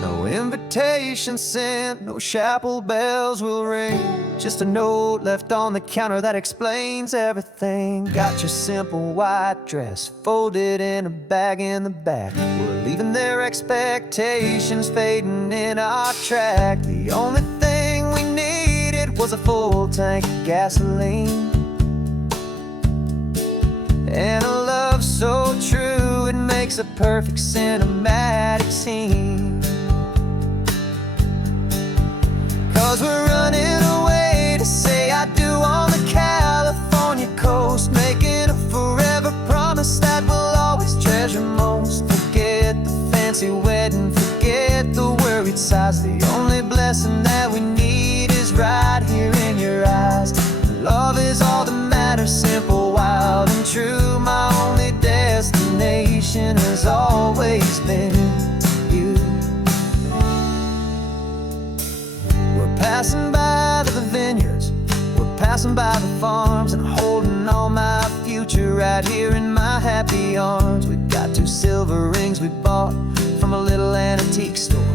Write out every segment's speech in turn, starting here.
No invitation sent, no chapel bells will ring. Just a note left on the counter that explains everything. Got your simple white dress folded in a bag in the back. We're leaving their expectations fading in our track. The only thing we needed was a full tank of gasoline, and a love so true it makes a perfect cinematic scene. 'Cause we're running away to say I do on the California coast, making a forever promise that we'll always treasure most. Forget the fancy wedding, forget the worried sighs. The only blessing that we need is right here in your eyes. Love is all that matters, simple, wild, and true. My only destination has always been you. We're passing by the vineyards, we're passing by the farms, and holding on my future right here in my happy arms. We've got 2 silver rings we bought from a little antique store,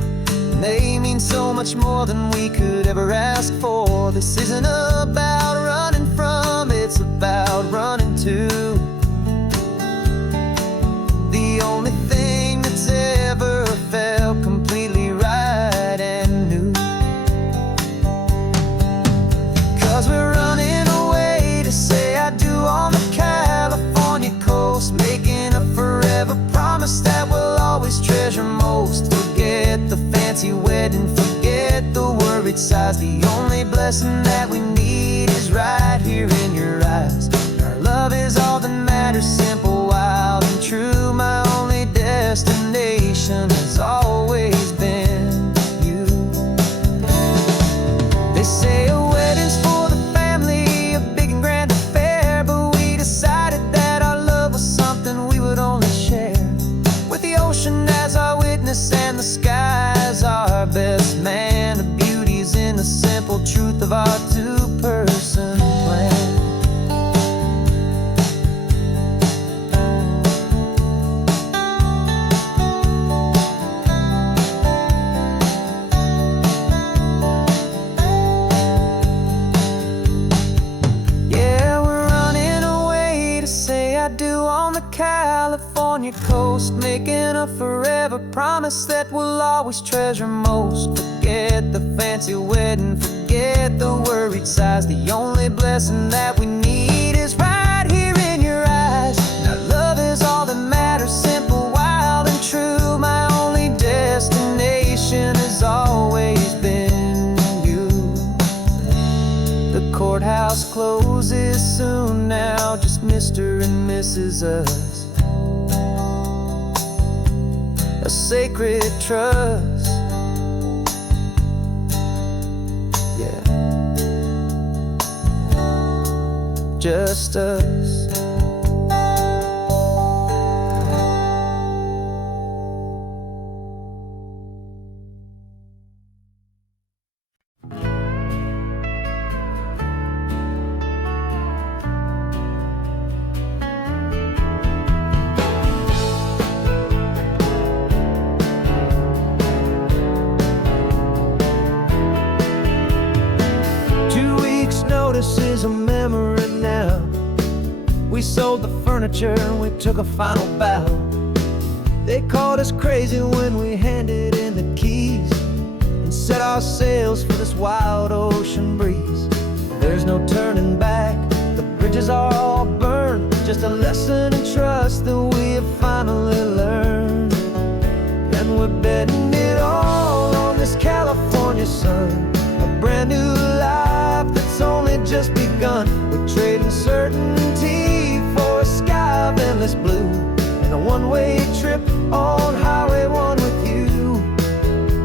and they mean so much more than we could ever ask for. This isn't about running from, it's about running to the only thing that's ever felt completely right and new. 'Cause we're running away to say I do on the California coast, making a forever promise that we'll always treasure most. Forget the fancy wedding, forget the worried sighs. The only blessing that we need is right here in your eyes. Our love is all that matters, simple, wild, and true. My only destination has always been you. They say a wedding's for the family, a big and grand affair, but we decided that our love was something we would only share with the ocean as our witness and the sky as our best man. The beauty's in the simple truth of our 2-person plan. Yeah, we're running away to say I do on the California coast, making a forever promise that we'll always treasure most. Forget the fancy wedding, forget the worried sighs. The only blessing that we need is right here in your eyes. Now love is all that matters, simple, wild, and true. My only destination has always been you. The courthouse closes soon now, just Mr. and Mrs. Us, a sacred trust. Yeah, just us. This is a memory now. We sold the furniture and we took a final bow. They called us crazy when we handed in the keys and set our sails for this wild ocean breeze. There's no turning back, the bridges are all burned. Just a lesson in trust that we have finally learned. And we're betting it all on this California sun, a brand new life that's only just begun. We're trading certainty for a sky of endless blue, and a one-way trip on Highway 1 with you.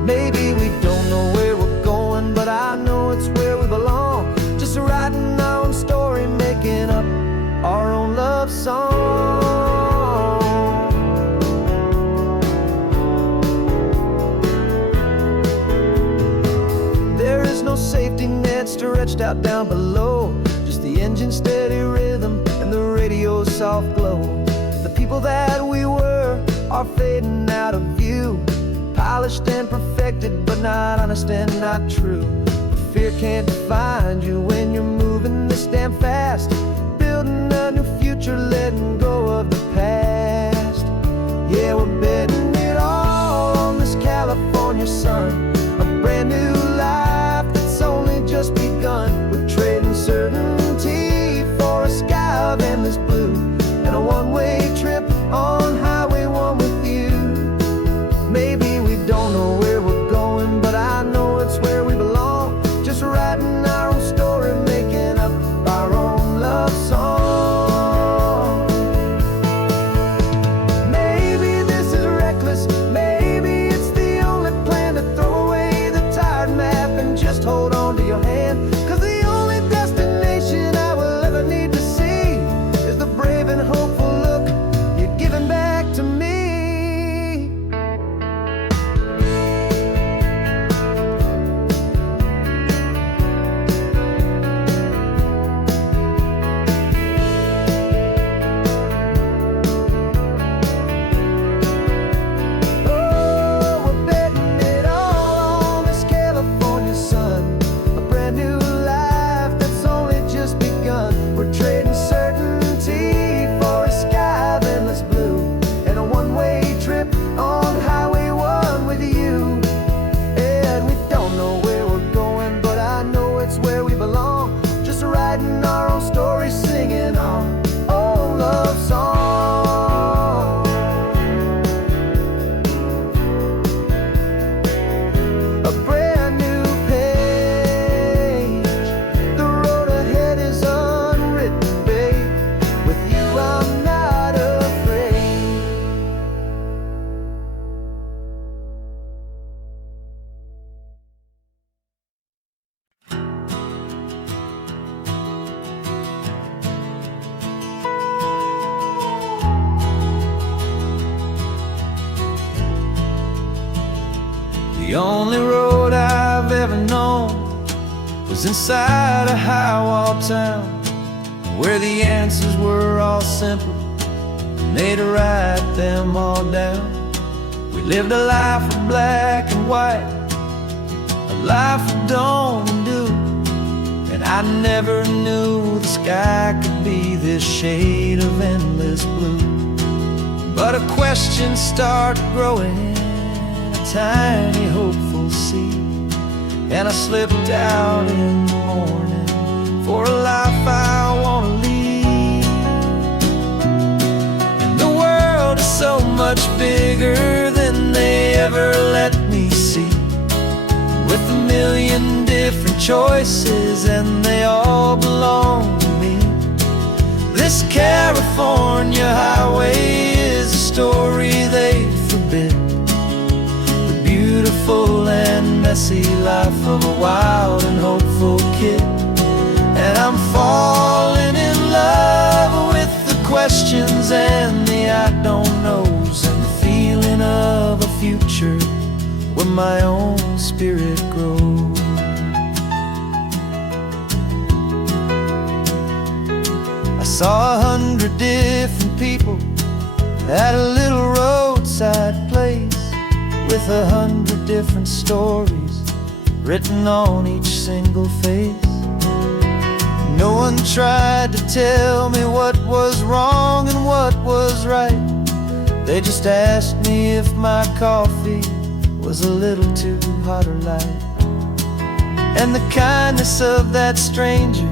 Maybe we don't know where we're going, but I know it's where we belong. Just writing our own story, making up our own love song. There is no safety net stretched out down below, just the engine's steady rhythm and the radio's soft glow. The people that we were are fading out of view. polished and perfected, but not honest and not true. Fear can't find you when you're moving this damn fast, building a new future, letting go of the past. Yeah, we're betting it all on this California sun, a brand new life that's only just begun. We're trading certainty for a sky of endless blue, and a one-way trip on Highway 1 with you. Maybe we don't know where we're going, but I know it's where we belong. Just writing our own story, making up our own love song. Maybe this is reckless, maybe it's the only plan to throw away the tired map and just hold on to your hand. 'Cause the only destination I will ever need to see is the brave and hopeful look you're giving back to me. The only road I've ever known was inside a high-wall town, where the answers were all simple and they'd write them all down. We lived a life of black and white, a life of dawn and dew, and I never knew the sky could be this shade of endless blue. But a question started growing, tiny hopeful seed, and I slipped out in the morning for a life I want to lead. And the world is so much bigger than they ever let me see, with a million different choices and they all belong to me. This California highway is a story they forbid, beautiful and messy life of a wild and hopeful kid. And I'm falling in love with the questions and the I don't knows, and the feeling of a future where my own spirit grows. I saw 100 different people at a little roadside place, with 100 different stories written on each single face. No one tried to tell me what was wrong and what was right. They just asked me if my coffee was a little too hot or light. And the kindness of that stranger,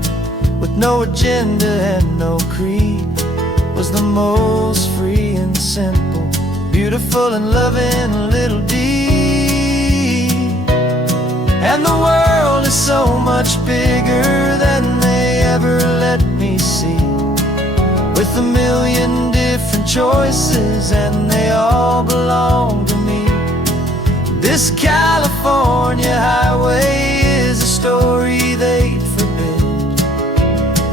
with no agenda and no creed, was the most free and simple, beautiful and loving a little deed. And the world is so much bigger than they ever let me see, with a million different choices and they all belong to me. This California highway is a story they'd forbid,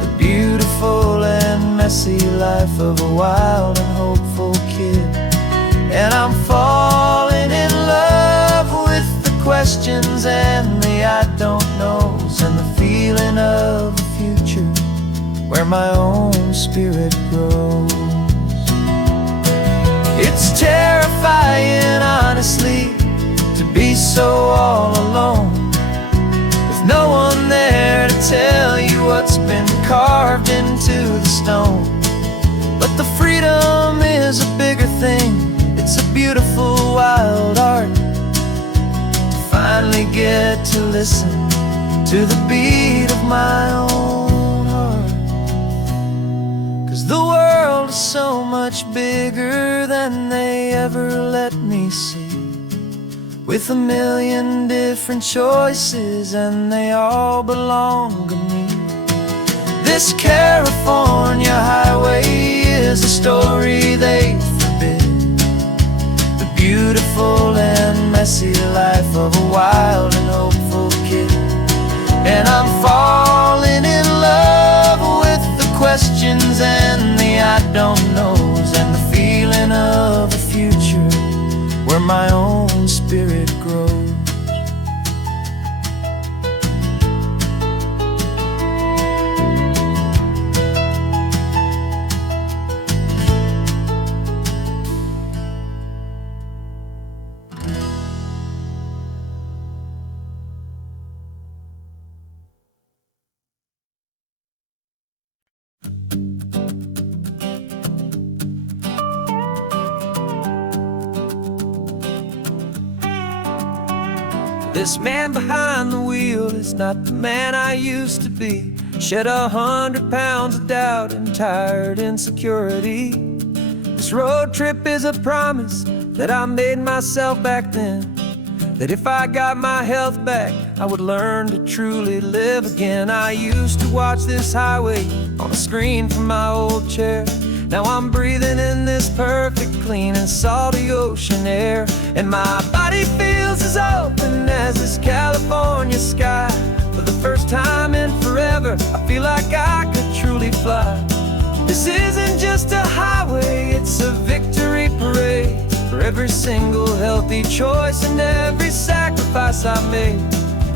the beautiful and messy life of a wild and hopeful kid. And I'm falling in love with the questions and the I don't knows, and the feeling of a future where my own spirit grows. It's terrifying, honestly, freedom is a bigger thing. It's a beautiful, wild art to finally get to listen to the beat of my own heart. 'Cause the world is so much bigger than they ever let me see, with a million different choices, and they all belong to me. This California highway is a story they forbid, the beautiful and messy life of a wild and hopeful kid. And I'm falling in love with the questions and the I don't knows, and the feeling of a future where my own spirit grows. This man behind the wheel is not the man I used to be. Shed 100 pounds of doubt and tired insecurity. This road trip is a promise that I made myself back then, that if I got my health back, I would learn to truly live again. I used to watch this highway on a screen from my old chair. Now I'm breathing in this perfect, clean and salty ocean air, and my body feels as open as this California sky. For the first time in forever, I feel like I could truly fly. This isn't just a highway, it's a victory parade for every single healthy choice and every sacrifice I made.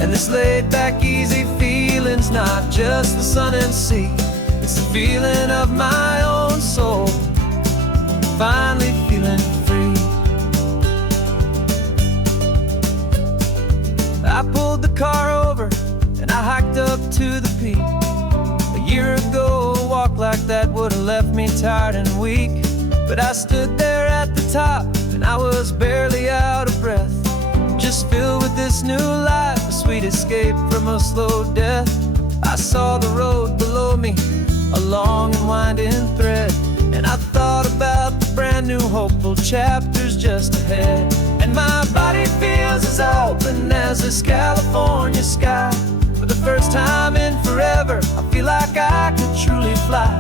And this laid back, easy feeling's not just the sun and sea, it's the feeling of my own soul, finally feeling free. I pulled the car over and I hiked up to the peak. A year ago, a walk like that would have left me tired and weak. But I stood there at the top and I was barely out of breath, just filled with this new life, a sweet escape from a slow death. I saw the road below me, a long and winding thread, and I thought about the brand new hopeful chapters just ahead. And my body feels as open as this California sky. For the first time in forever, I feel like I could truly fly.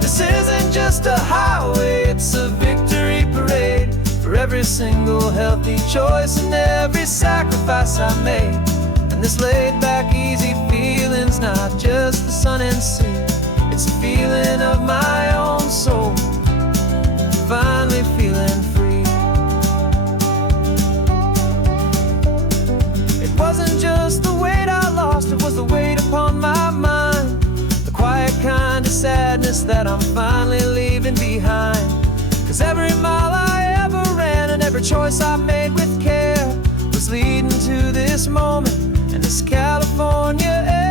This isn't just a highway, it's a victory parade for every single healthy choice and every sacrifice I made. And this laid back, easy feeling's not just the sun and sea, it's a feeling of my own soul, finally feeling free. It wasn't just the weight I lost, it was the weight upon my mind, the quiet kind of sadness that I'm finally leaving behind. 'Cause every mile I ever ran and every choice I made with care was leading to this moment and this California air.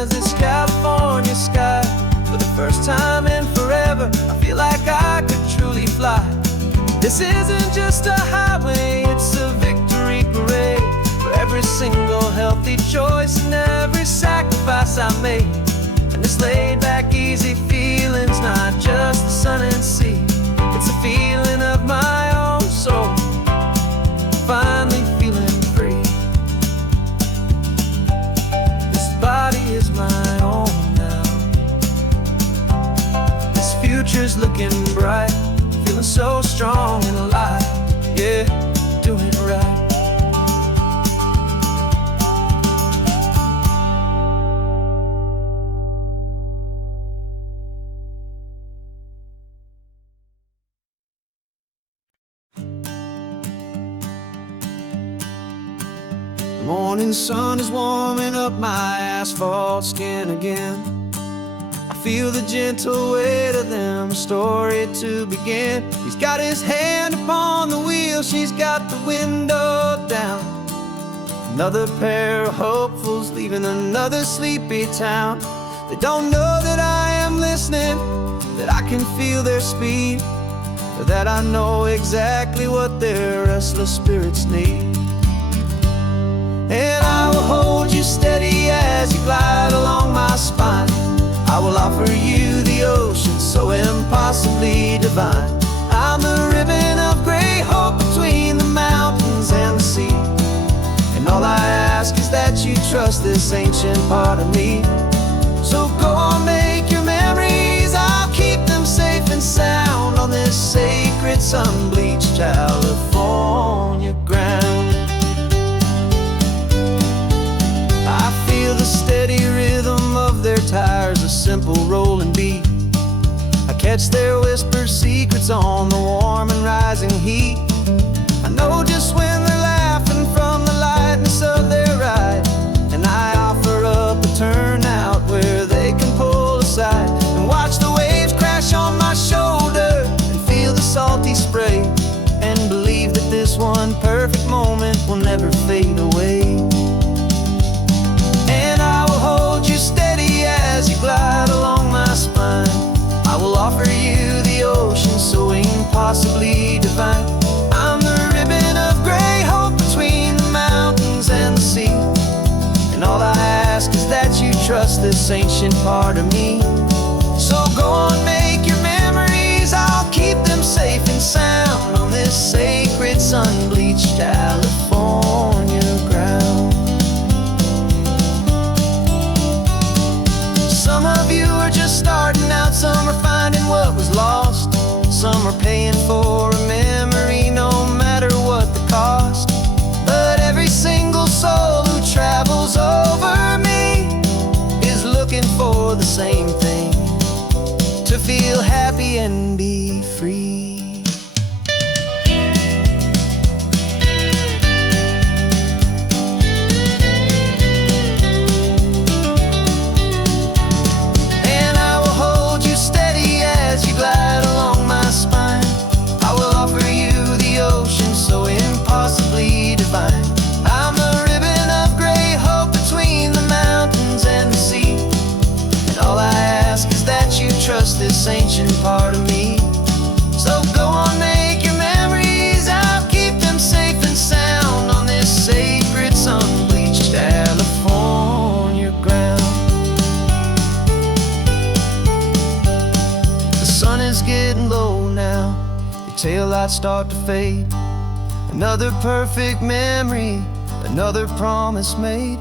As this California sky, for the first time in forever, I feel like I could truly fly. This isn't just a highway, it's a victory parade for every single healthy choice and every sacrifice I made. And this laid back, easy feeling's not just the sun and sea, it's a feeling of my own soul, finally feeling free. Body is my own now. This future's looking bright, feeling so strong and alive. Yeah, doing right. Morning sun is warming up my asphalt skin again. I feel the gentle weight of them, a story to begin. He's got his hand upon the wheel, she's got the window down. Another pair of hopefuls leaving another sleepy town. They don't know that I am listening, that I can feel their speed, or that I know exactly what their restless spirits need. And I will hold you steady as you glide along my spine. I will offer you the ocean so impossibly divine. I'm the ribbon of gray hope between the mountains and the sea. And all I ask is that you trust this ancient part of me. So go on, make your memories, I'll keep them safe and sound on this sacred sun-bleached California ground. I feel the steady rhythm of their tires, a simple rolling beat. I catch their whispered secrets on the warm and rising heat. I know just when they're laughing from the lightness of their ride, and I offer up a turnout where they can pull aside and watch the waves crash on my shoulder and feel the salty spray, and believe that this one perfect moment will never fade away. And I will hold you steady as you glide along my spine. I will offer you the ocean so impossibly divine. I'm the ribbon of gray hope between the mountains and the sea. And all I ask is that you trust this ancient part of me. So go on, make your memories, I'll keep them safe and sound on this sacred sun-bleached California ground. Some of you are just starting out, some are finding what was lost. Some are paying for a memory no matter what the cost. But every single soul who travels over me is looking for the same thing, to feel happy and be free. Glide along my spine. I will offer you the ocean so impossibly divine. I'm the ribbon of gray hope between the mountains and the sea. And all I ask is that you trust this ancient part of me. So go on, make your memories, I'll keep them safe and sound on this sacred sun-bleached California ground. The sun is getting low now, your taillights start to fade. Another perfect memory, another promise made.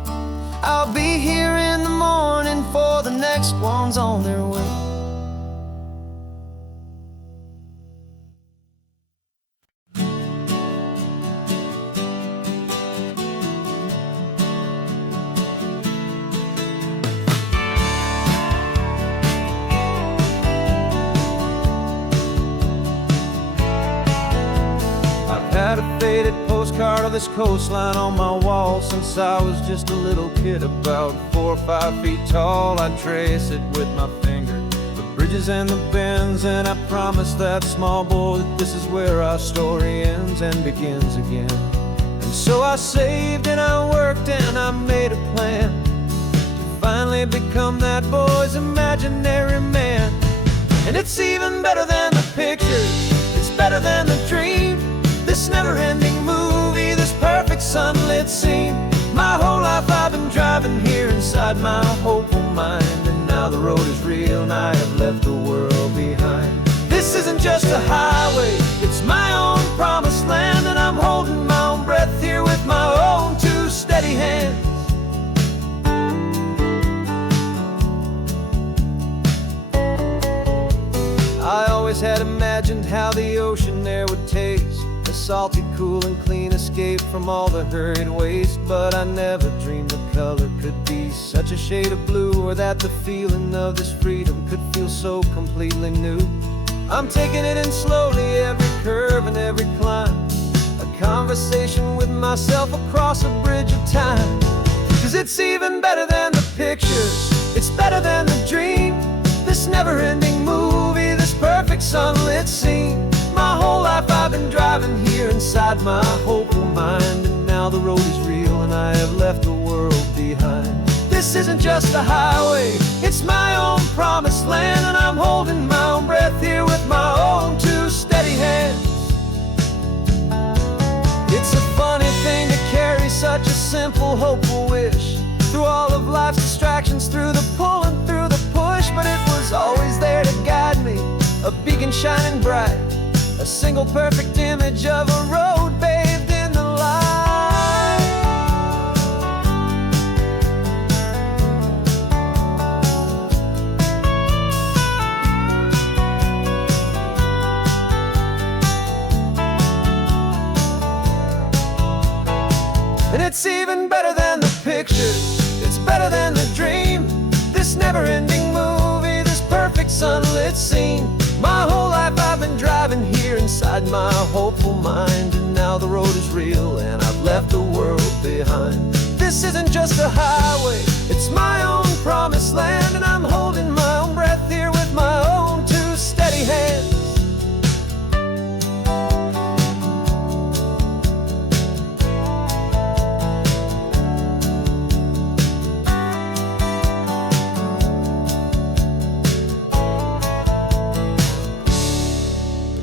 I'll be here in the morning for the next ones on their way. Had a faded postcard of this coastline on my wall since I was just a little kid, about 4 or 5 feet tall. I trace it with my finger, the bridges and the bends, and I promise that small boy that this is where our story ends and begins again. And so I saved and I worked and I made a plan to finally become that boy's imaginary man. And it's even better than the pictures, it's better than the dream. This never-ending movie, this perfect sunlit scene. My whole life I've been driving here inside my hopeful mind, and now the road is real and I have left the world behind. This isn't just a highway, it's my own promised land, and I'm holding my own breath here with my own 2 steady hands. I always had imagined how the ocean there would taste, a salty, cool and clean escape from all the hurried waste. But I never dreamed the color could be such a shade of blue, or that the feeling of this freedom could feel so completely new. I'm taking it in slowly, every curve and every climb, a conversation with myself across a bridge of time. 'Cause it's even better than the pictures, it's better than the dream. This never-ending movie, this perfect sunlit scene. My whole life I've been driving here inside my hopeful mind, and now the road is real and I have left the world behind. This isn't just a highway, it's my own promised land, and I'm holding my own breath here with my own two steady hands. It's a funny thing to carry such a simple, hopeful wish through all of life's distractions, through the pull and through the push. But it was always there to guide me, a beacon shining bright, a single perfect image of a road bathed in the light. And it's even better than the pictures, it's better than the dream. This never-ending movie, this perfect sunlit scene. My whole life I've been driving here inside my hopeful mind, and now the road is real and I've left the world behind. This isn't just a highway, it's my own promised land, and I'm holding my own breath here with my own two steady hands.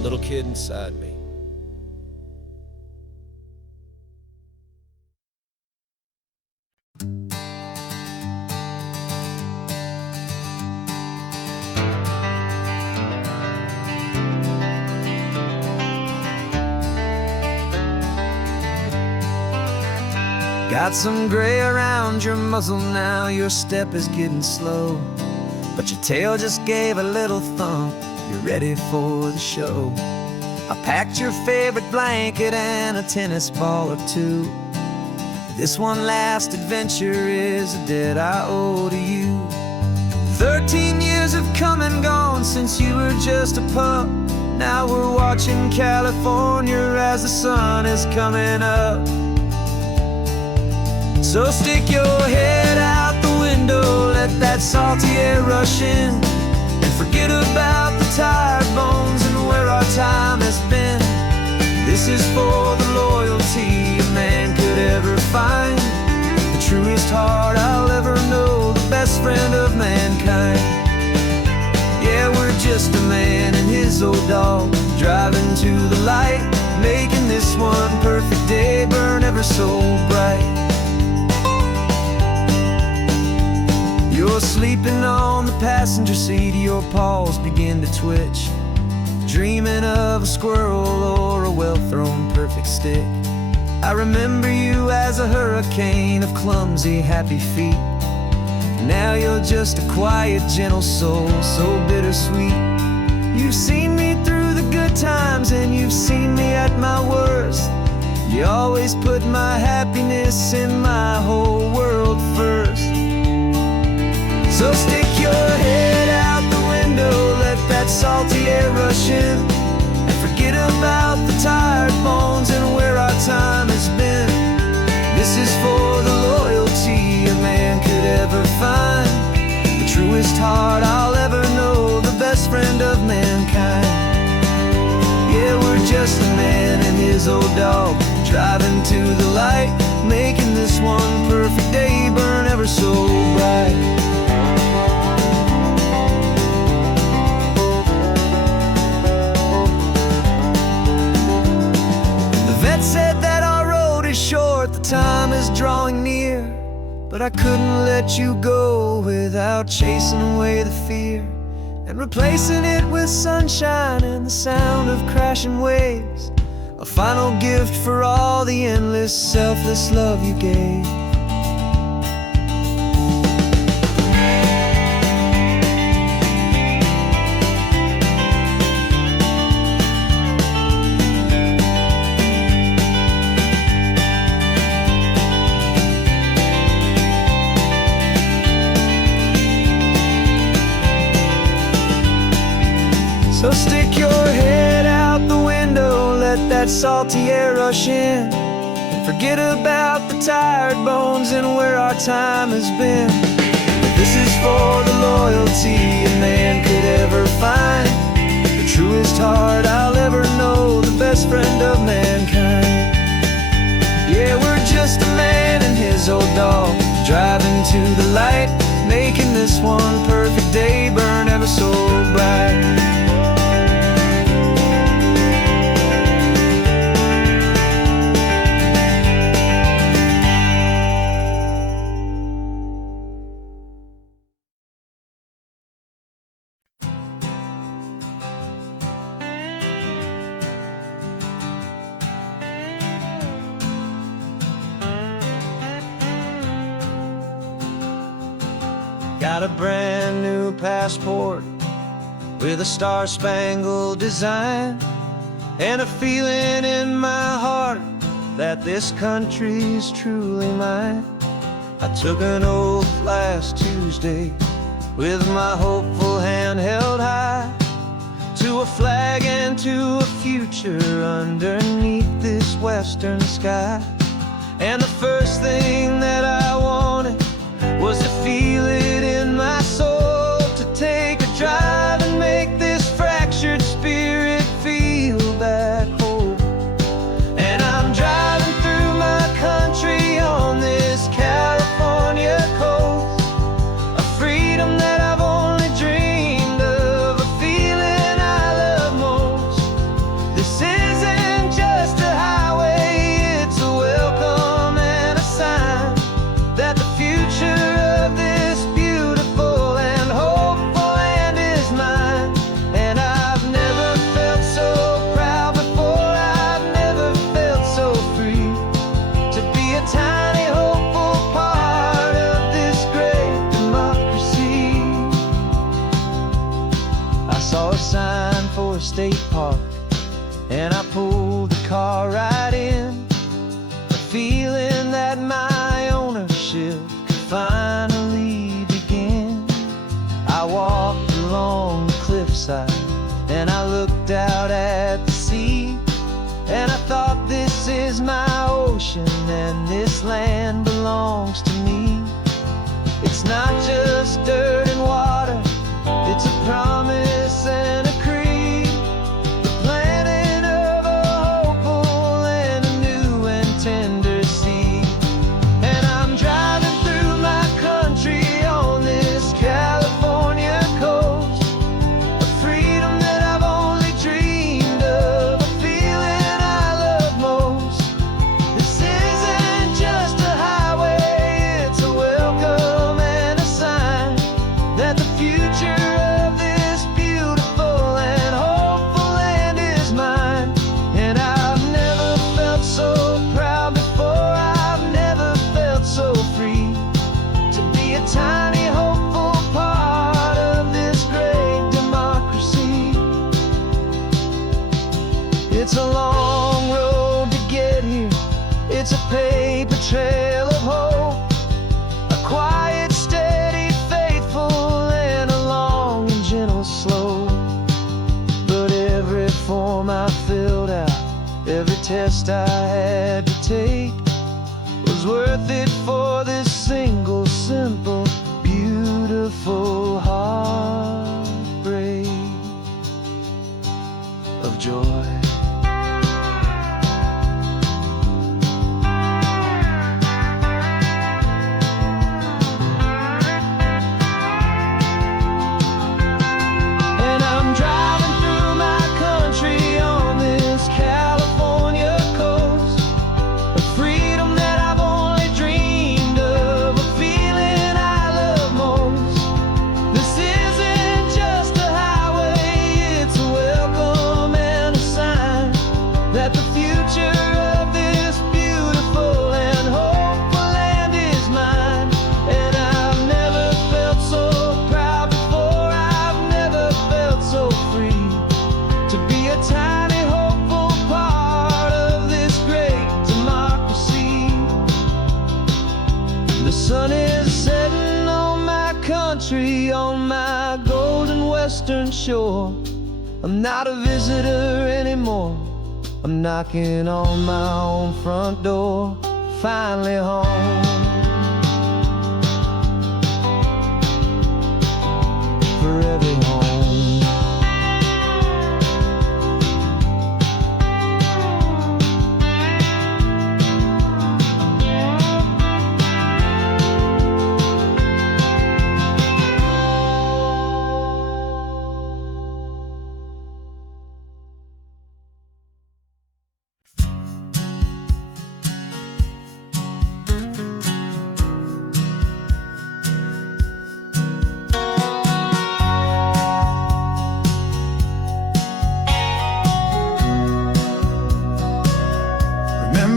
Little kid inside me. Got some gray around your muzzle now, your step is getting slow, but your tail just gave a little thump. You're ready for the show. I packed your favorite blanket and a tennis ball or two. This one last adventure is a debt I owe to you. 13 years have come and gone since you were just a pup. Now we're watching California as the sun is coming up. So stick your head out the window, let that salty air rush in, and forget about the tired bones and where our time has been. This is for the loyalty a man could ever find, the truest heart I'll ever know, the best friend of mankind. Yeah, we're just a man and his old dog, driving to the light, making this one perfect day burn ever so bright. You're sleeping on the passenger seat, your paws begin to twitch, dreaming of a squirrel or a well-thrown perfect stick. I remember you as a hurricane of clumsy, happy feet. Now you're just a quiet, gentle soul, so bittersweet. You've seen me through the good times and you've seen me at my worst. You always put my happiness in my whole world first. So stick your head out the window, let that salty air rush in, and forget about the tired bones and where our time has been. This is for the loyalty a man could ever find, the truest heart I'll ever know, the best friend of mankind. Yeah, we're just a man and his old dog, driving to the light, making this one perfect day burn ever so bright. Said that our road is short, the time is drawing near, but I couldn't let you go without chasing away the fear and replacing it with sunshine and the sound of crashing waves, a final gift for all the endless, selfless love you gave. So stick your head out the window, let that that salty air rush in, and forget about the tired bones and where our time has been. This is for the loyalty a man could ever find, the truest heart I'll ever know, the best friend of mankind. Yeah, we're just a man and his old dog, driving to the light, making this one perfect day burn ever so bright. Got a brand new passport with a star-spangled design, and a feeling in my heart that this country's truly mine. I took an oath last Tuesday with my hopeful hand held high, to a flag and to a future underneath this western sky. And the first thing that I wanted was to feel it in my soul, to take a drive and make this fractured spirit feel back home. And I'm driving through my country on this California coast, a freedom that I've only dreamed of, a feeling I love most. This isn't just a highway, it's a welcome and a sign that the future of this beautiful and hopeful land is mine. And I've never felt so proud before, I've never felt so free, to be a tiny hopeful part of this great democracy. I saw a sign for a state park, and I pulled the car right in, the feeling that my ownership finally begin. I walked along the cliffside and I looked out at the sea, and I thought, this is my ocean and this land belongs to me. It's not just dirt and water, it's a promise and a creed, the planting of a hopeful and a new and tender seed. And I'm driving through my country on this California coast, a freedom that I've only dreamed of, a feeling I love most. This isn't just a highway, it's a welcome and a sign that the future of this beautiful and hopeful land is mine. And I've never felt so proud before, I've never felt so free, to be a tiny hopeful part of this great democracy. It's a long road to get here, it's a paper trail of hope, a quiet, steady, faithful, and a long and gentle slope. But every form I filled out, every test I had to take, was worth it for this single, simple, beautiful heartbreak of joy. And I'm driving through my country on this California coast, a freedom that I've only dreamed of, a feeling I love most. This isn't just a highway, it's a welcome and a sign that the future of this beautiful and hopeful land is mine. And I've never felt so proud before, I've never felt so free, to be a tiny hopeful part of this great democracy. The sun is setting on my country, on my golden western shore. I'm not a visitor anymore, I'm knocking on my own front door, finally home. For every home.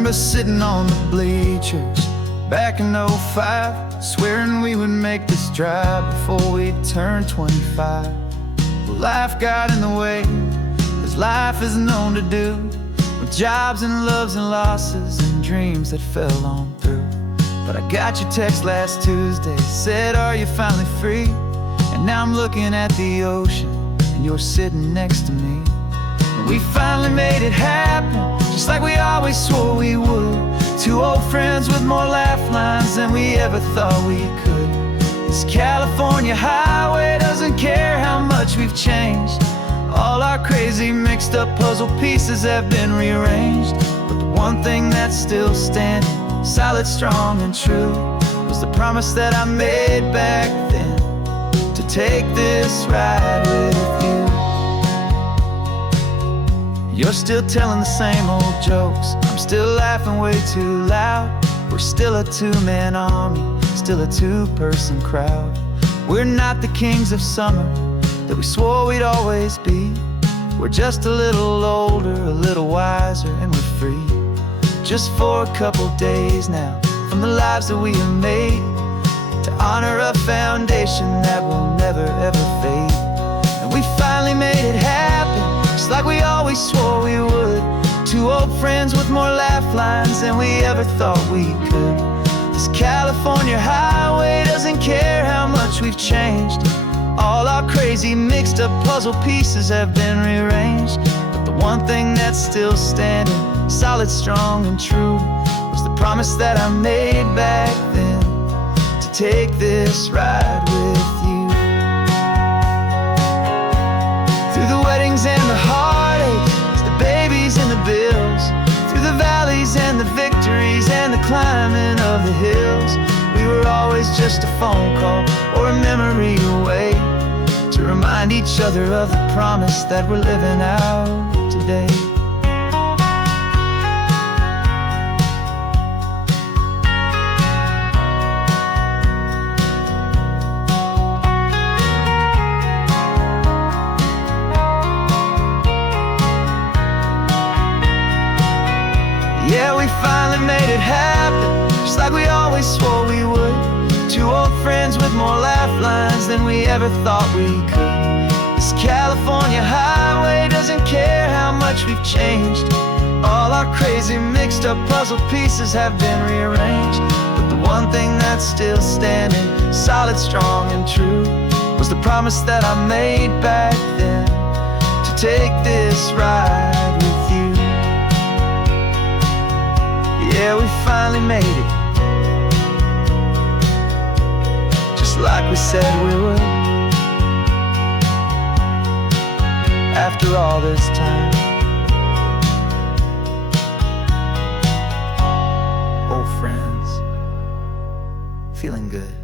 Sitting on the bleachers back in '05, swearing we would make this drive before we turned 25. Well, life got in the way, as life is known to do, with jobs and loves and losses and dreams that fell on through. But I got your text last Tuesday, said, are you finally free? And now I'm looking at the ocean, and you're sitting next to me. And we finally made it happen, just like we always swore we would. Two old friends with more laugh lines than we ever thought we could. This California highway doesn't care how much we've changed. All our crazy mixed up puzzle pieces have been rearranged. But the one thing that's still standing, solid, strong, and true, was the promise that I made back then, to take this ride with you. You're still telling the same old jokes, I'm still laughing way too loud. We're still a two-man army, still a two-person crowd. We're not the kings of summer that we swore we'd always be. We're just a little older, a little wiser, and we're free. Just for a couple days now, from the lives that we have made, to honor a foundation that will never ever fade. And we finally made it happen, just like we always swore we would. Two old friends with more laugh lines than we ever thought we could. This California highway doesn't care how much we've changed. All our crazy mixed up puzzle pieces have been rearranged. But the one thing that's still standing, solid, strong, and true, was the promise that I made back then, to take this ride with you. Through the weddings and the heartaches, the babies and the bills, through the valleys and the victories and the climbing of the hills, we were always just a phone call or a memory away, to remind each other of the promise that we're living out today. Yeah, we finally made it happen, just like we always swore we would. Two old friends with more laugh lines than we ever thought we could. This California highway doesn't care how much we've changed. All our crazy mixed up puzzle pieces have been rearranged. But the one thing that's still standing, solid, strong, and true, was the promise that I made back then, to take this ride with you. Yeah, we finally made it, just like we said we would. After all this time, old friends, feeling good.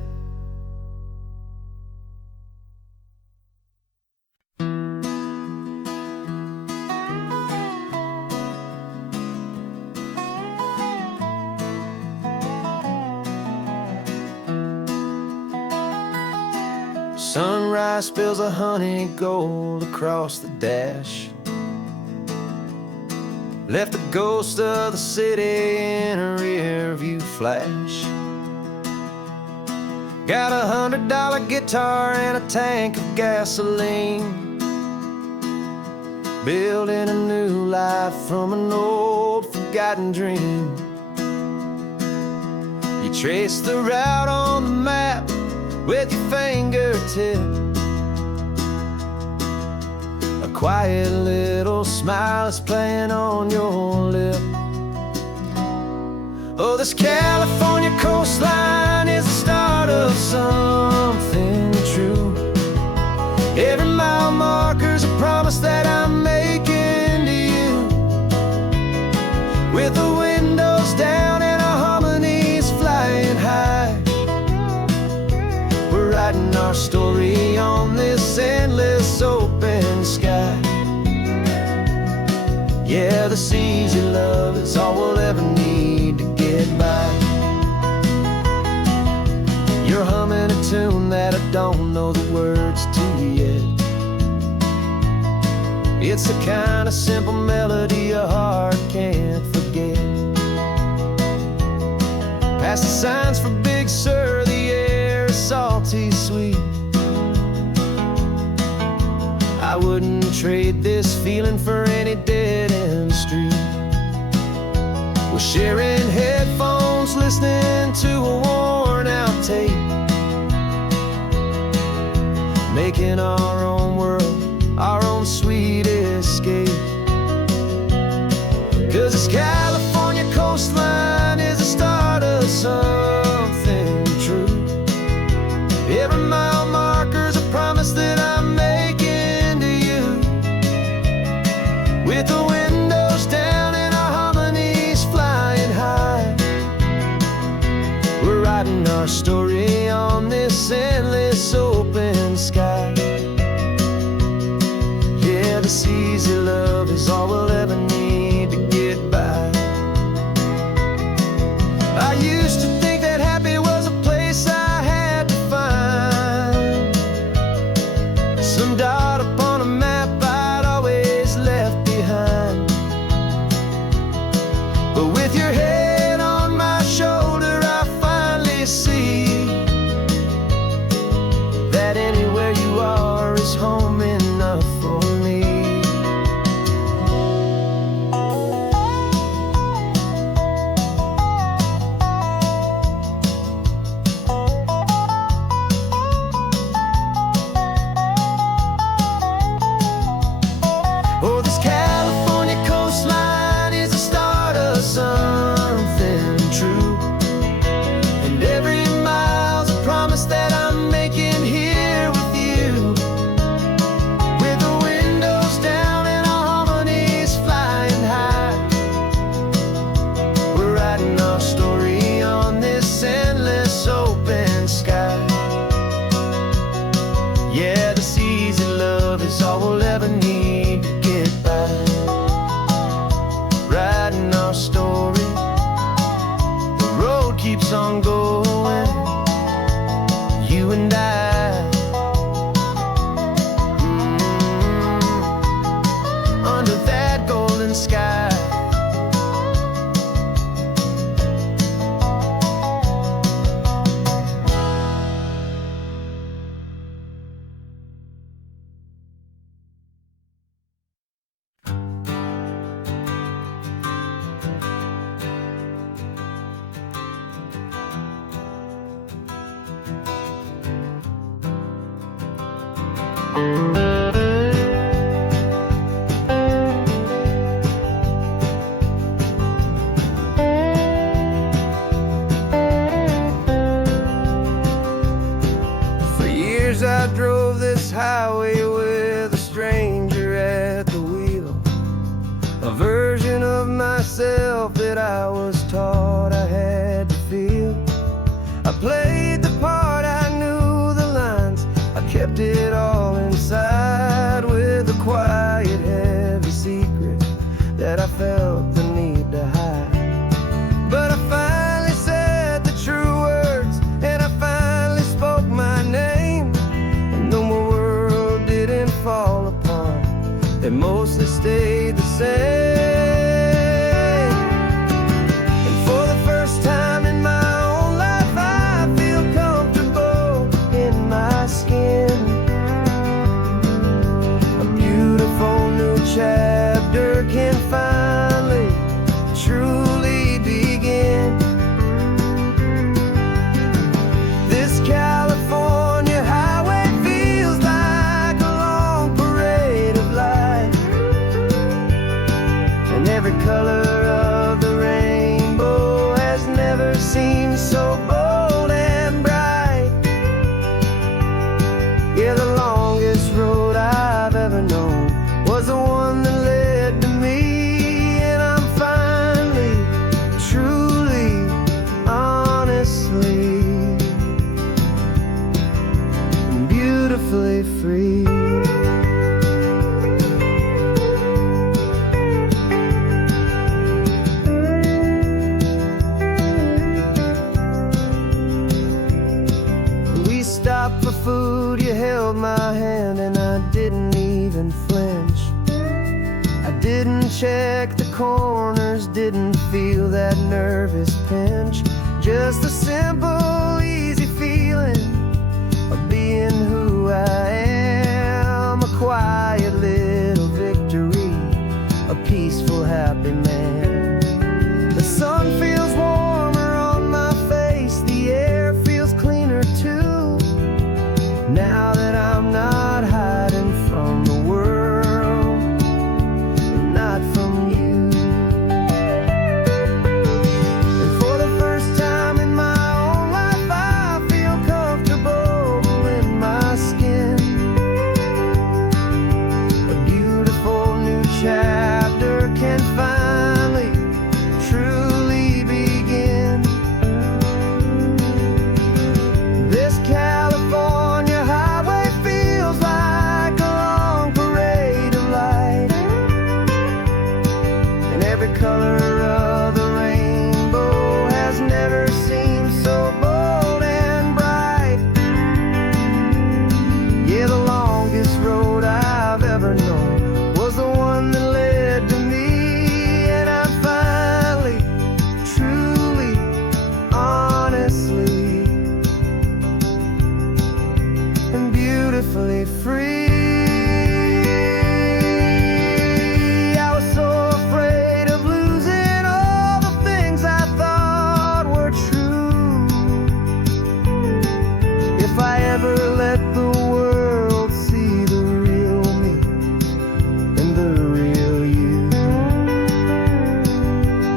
Sunrise spills a honey gold across the dash, left the ghost of the city in a rear view flash. Got a $100 guitar and a tank of gasoline, building a new life from an old forgotten dream. You trace the route on the map with your fingertip, quiet little smile is playing on your lip. Oh, this California coastline is the start of something true. Every mile marker's a promise that I'm making to you. With the windows down and our harmonies flying high, we're writing our story on this endless open sky. Yeah, the seas you love is all we'll ever need to get by. You're humming a tune that I don't know the words to yet. It's the kind of simple melody a heart can't forget. Past the signs for Big Sur, the air is salty sweet. I wouldn't trade this feeling for any dead-end street. We're sharing headphones, listening to a worn-out tape, making our own world, our own sweet escape. 'Cause this California coastline is the start of something true. Every mile marker's a promise that I'm making to you. With the windows down and our harmonies flying high, we're writing our story on this endless open sky. Yeah, the seas you love is all we'll ever need to get by. I used to think that happy was a place I had to find, some dot upon a map I'd always left behind. But with your head on my shoulder, I finally see that anywhere you are is home enough for me. Oh, this California coastline is the start of something true. And every mile's a promise that I'm making here with you. With the windows down and our harmonies flying high, we're writing our story on this endless open sky. Yeah, the seas you love is all we'll ever need to get by. Writing our story, the road keeps on going, you and I. Under that golden sky. For years I drove this highway with a stranger at the wheel, a version of myself that I was taught I had to feel. I played the part, I knew the lines, I kept it all inside with a quiet, heavy secret that I felt the need to hide. But I finally said the true words, and I finally spoke my name. And though my world didn't fall apart, it mostly stayed the same. And for the first time in my own life, I feel comfortable in my skin. A beautiful new chapter can finally truly begin. This California highway feels like a long parade of lights. check the corners, didn't feel that nervous pinch. Just a simple, easy feeling of being who I am. A quiet little victory, a peaceful, happy man. The sun feels warmer on my face, the air feels cleaner too. Now that I'm not hiding from the world, and not from you. And for the first time in my own life, I feel comfortable in my skin. A beautiful new chapter can finally, truly begin. This California highway feels like a long parade of light, and every color of the rainbow has never seemed so bold and bright. Yeah, the longest road I've ever known was the one that led to me, and I'm finally, truly, honestly, and beautifully free. I was so afraid of losing all the things I thought were true. If I ever let the world see the real me and the real you.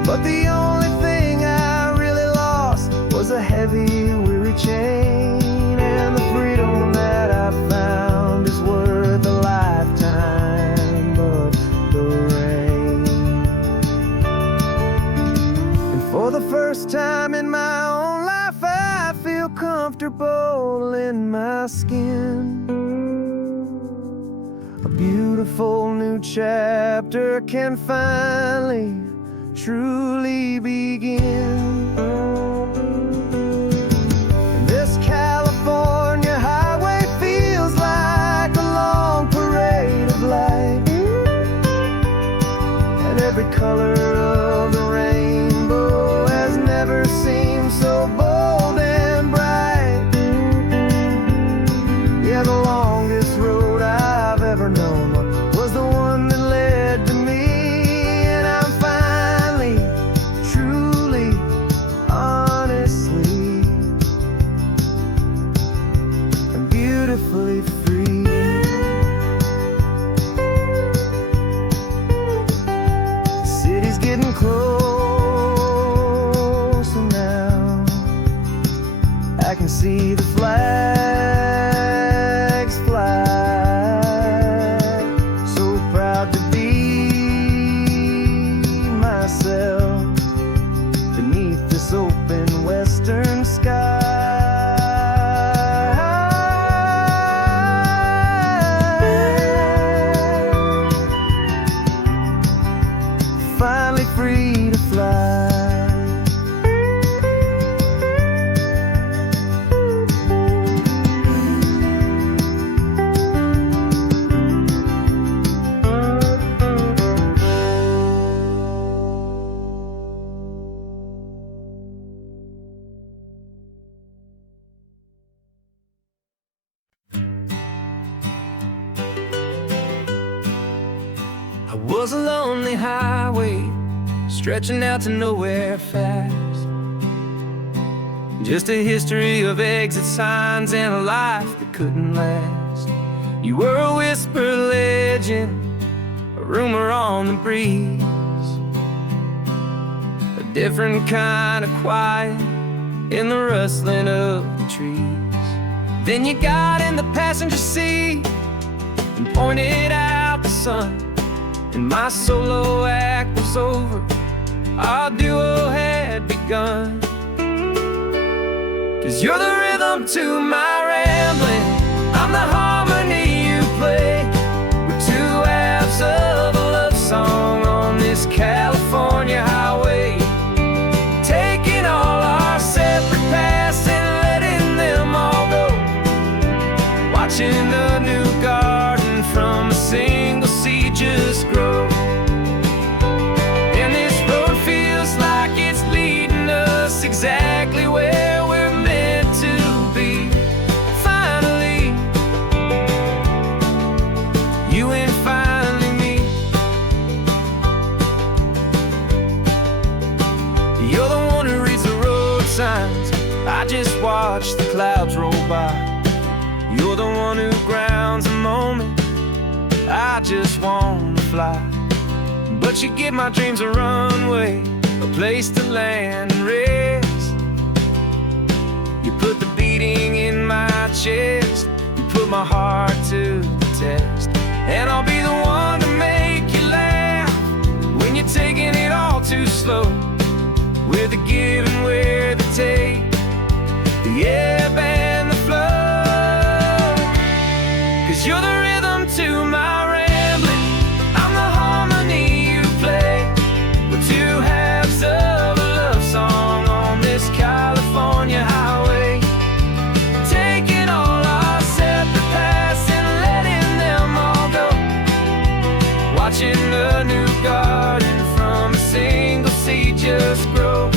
But the only thing I really lost was a heavy, weary chain, and the freedom that I found is worth a lifetime of the rain. And for the first time in my own life, I feel comfortable in my skin. A beautiful new chapter can finally, truly begin. And this California highway feels like a long parade of light, and every color of the rainbow has never seemed so bold and bright. Yeah, the longest road I've ever known was the one that led to me, and I'm finally, truly, honestly, and beautifully free. The city's getting closer now. I can see the flags fly. So proud to be myself beneath this open western sky. Finally free to fly. I was a lonely highway stretching out to nowhere fast. Just a history of exit signs and a life that couldn't last. You were a whisper legend, a rumor on the breeze, a different kind of quiet in the rustling of the trees. Then you got in the passenger seat and pointed out the sun, and my solo act was over, our duo had begun. 'Cause you're the rhythm to my rambling, I'm the harmony you play. We're two halves of a love song on this California highway, taking all our separate paths and letting them all go. Watching a new garden from a single seed just grow. watch the clouds roll by. You're the one who grounds a moment. I just wanna fly, but you give my dreams a runway, a place to land and rest. You put the beating in my chest, you put my heart to the test. And I'll be the one to make you laugh when you're taking it all too slow. We're the give and we're the take, the ebb and the flow. 'Cause you're the rhythm to my rambling, I'm the harmony you play. We're two halves of a love song on this California highway, taking all our separate paths and letting them all go. Watching a new garden from a single seed just grow.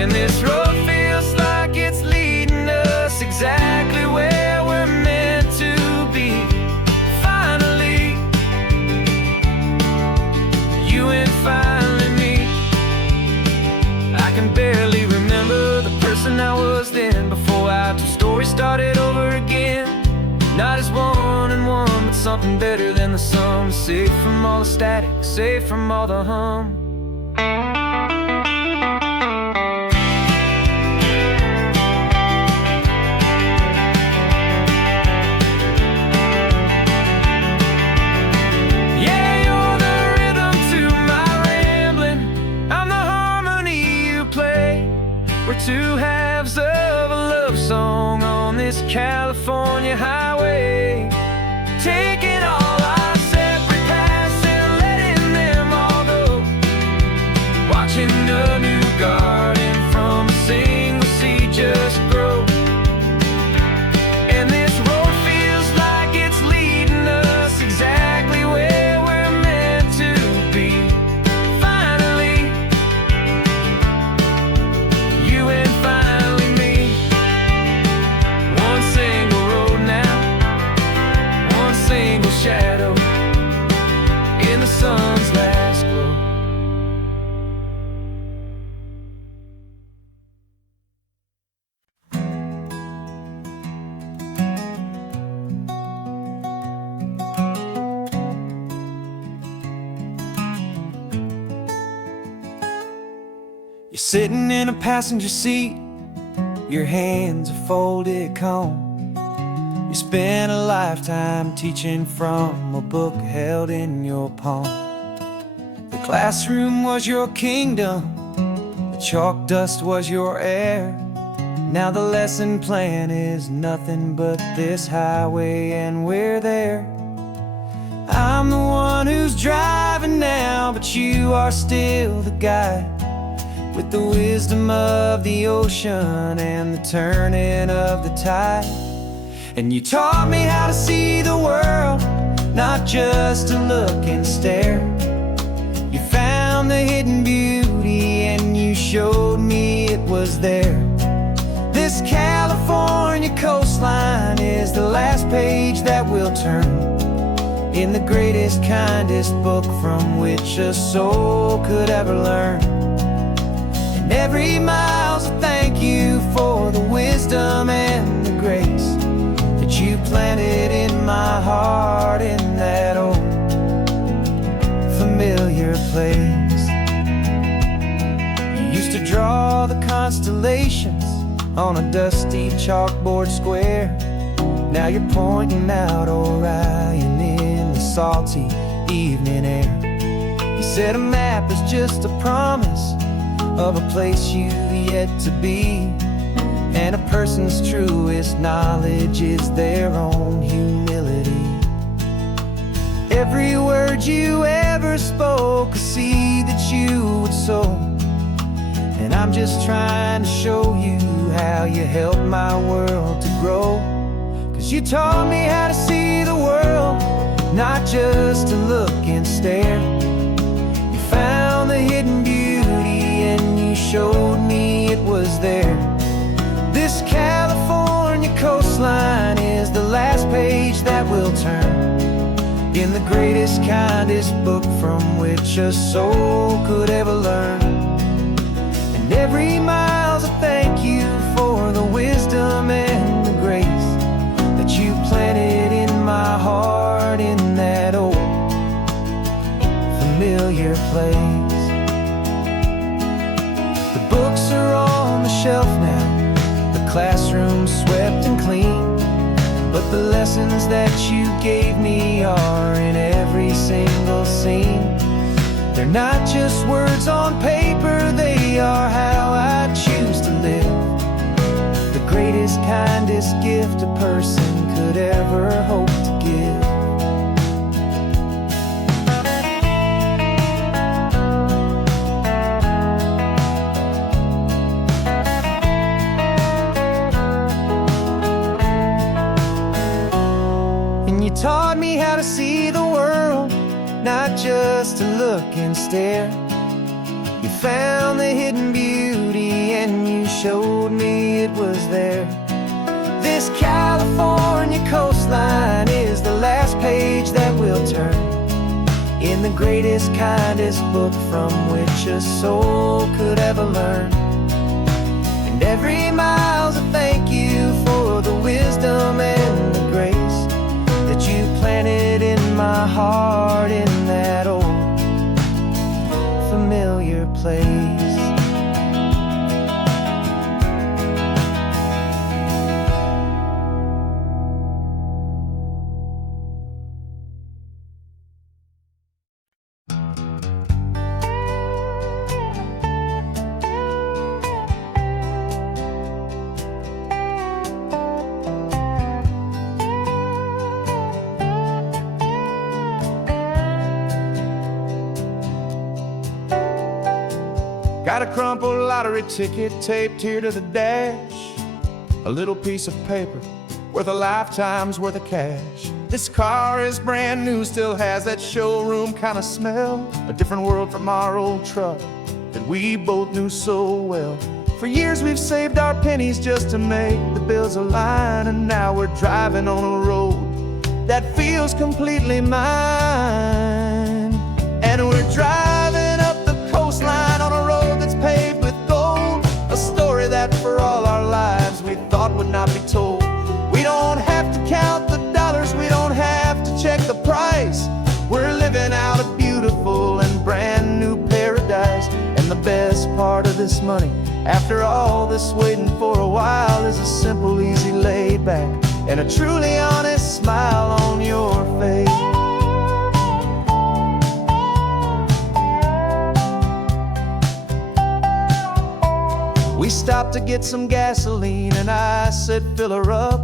And this road feels like it's leading us exactly where we're meant to be. Finally, you and finally me. I can barely remember the person I was then, before our two stories started over again. Not as one and one, but something better than the sum. Safe from all the static, safe from all the hum. We're two halves of a love song on this California highway, taking all our separate paths and letting them all go. Watching a new garden from a single seed just grow. And this road feels like it's leading us exactly where we're meant to be. Finally, you and finally me. One single road now, one single shadow in the sun's last glow. You're sitting in a passenger seat, your hands are folded calm. You spent a lifetime teaching from a book held in your palm. The classroom was your kingdom, the chalk dust was your air. Now the lesson plan is nothing but this highway, and we're there. I'm the one who's driving now, but you are still the guide, with the wisdom of the ocean and the turning of the tide. And you taught me how to see the world, not just to look and stare. You found the hidden beauty and you showed me it was there. This California coastline is the last page that we'll turn in the greatest, kindest book from which a soul could ever learn. Every mile's a thank you for the wisdom and the grace that you planted in my heart in that old familiar place. You used to draw the constellations on a dusty chalkboard square. Now you're pointing out Orion in the salty evening air. You said a map is just a promise of a place you've yet to be, and a person's truest knowledge is their own humility. Every word you ever spoke, a seed that you would sow, and I'm just trying to show you how you helped my world to grow. 'Cause you taught me how to see the world, not just to look and stare. You found the hidden beauty and you showed me it was there. This California coastline is the last page that we'll turn in the greatest, kindest book from which a soul could ever learn. And every mile's a thank you for wisdom and the grace that you planted in my heart in that old familiar place. The books are on the shelf now, the classroom swept and clean, but the lessons that you gave me are in every single scene. They're not just words on paper, they are how I choose to live. The greatest, kindest gift a person could ever hope to give. And you taught me how to see the world, not just to look and stare. You found the hidden beauty and you showed me it was there. This California coastline is the last page that we'll turn in the greatest, kindest book from which a soul could ever learn. And every mile's a thank you for the wisdom and the grace that you planted in my heart in that old familiar place. Got a crumpled lottery ticket taped here to the dash, a little piece of paper worth a lifetime's worth of cash. This car is brand new, still has that showroom kind of smell, a different world from our old truck that we both knew so well. For years we've saved our pennies just to make the bills align, and now we're driving on a road that feels completely mine. And we're driving up the coastline on a road that's paved with gold, a story that for all our lives we thought would not be told. We don't have to count the dollars, we don't have to check the price. We're living out a beautiful and brand new paradise. And the best part of this money, after all this waiting for a while, is a simple, easy, laid back, and a truly honest smile on your face. We stopped to get some gasoline and I said fill her up,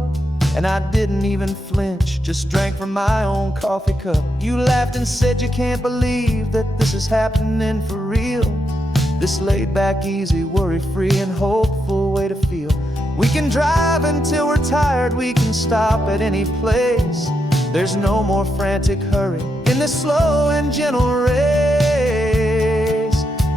and I didn't even flinch, just drank from my own coffee cup. You laughed and said you can't believe that this is happening for real. This laid back, easy, worry-free and hopeful way to feel. We can drive until we're tired, we can stop at any place. There's no more frantic hurry in this slow and gentle race.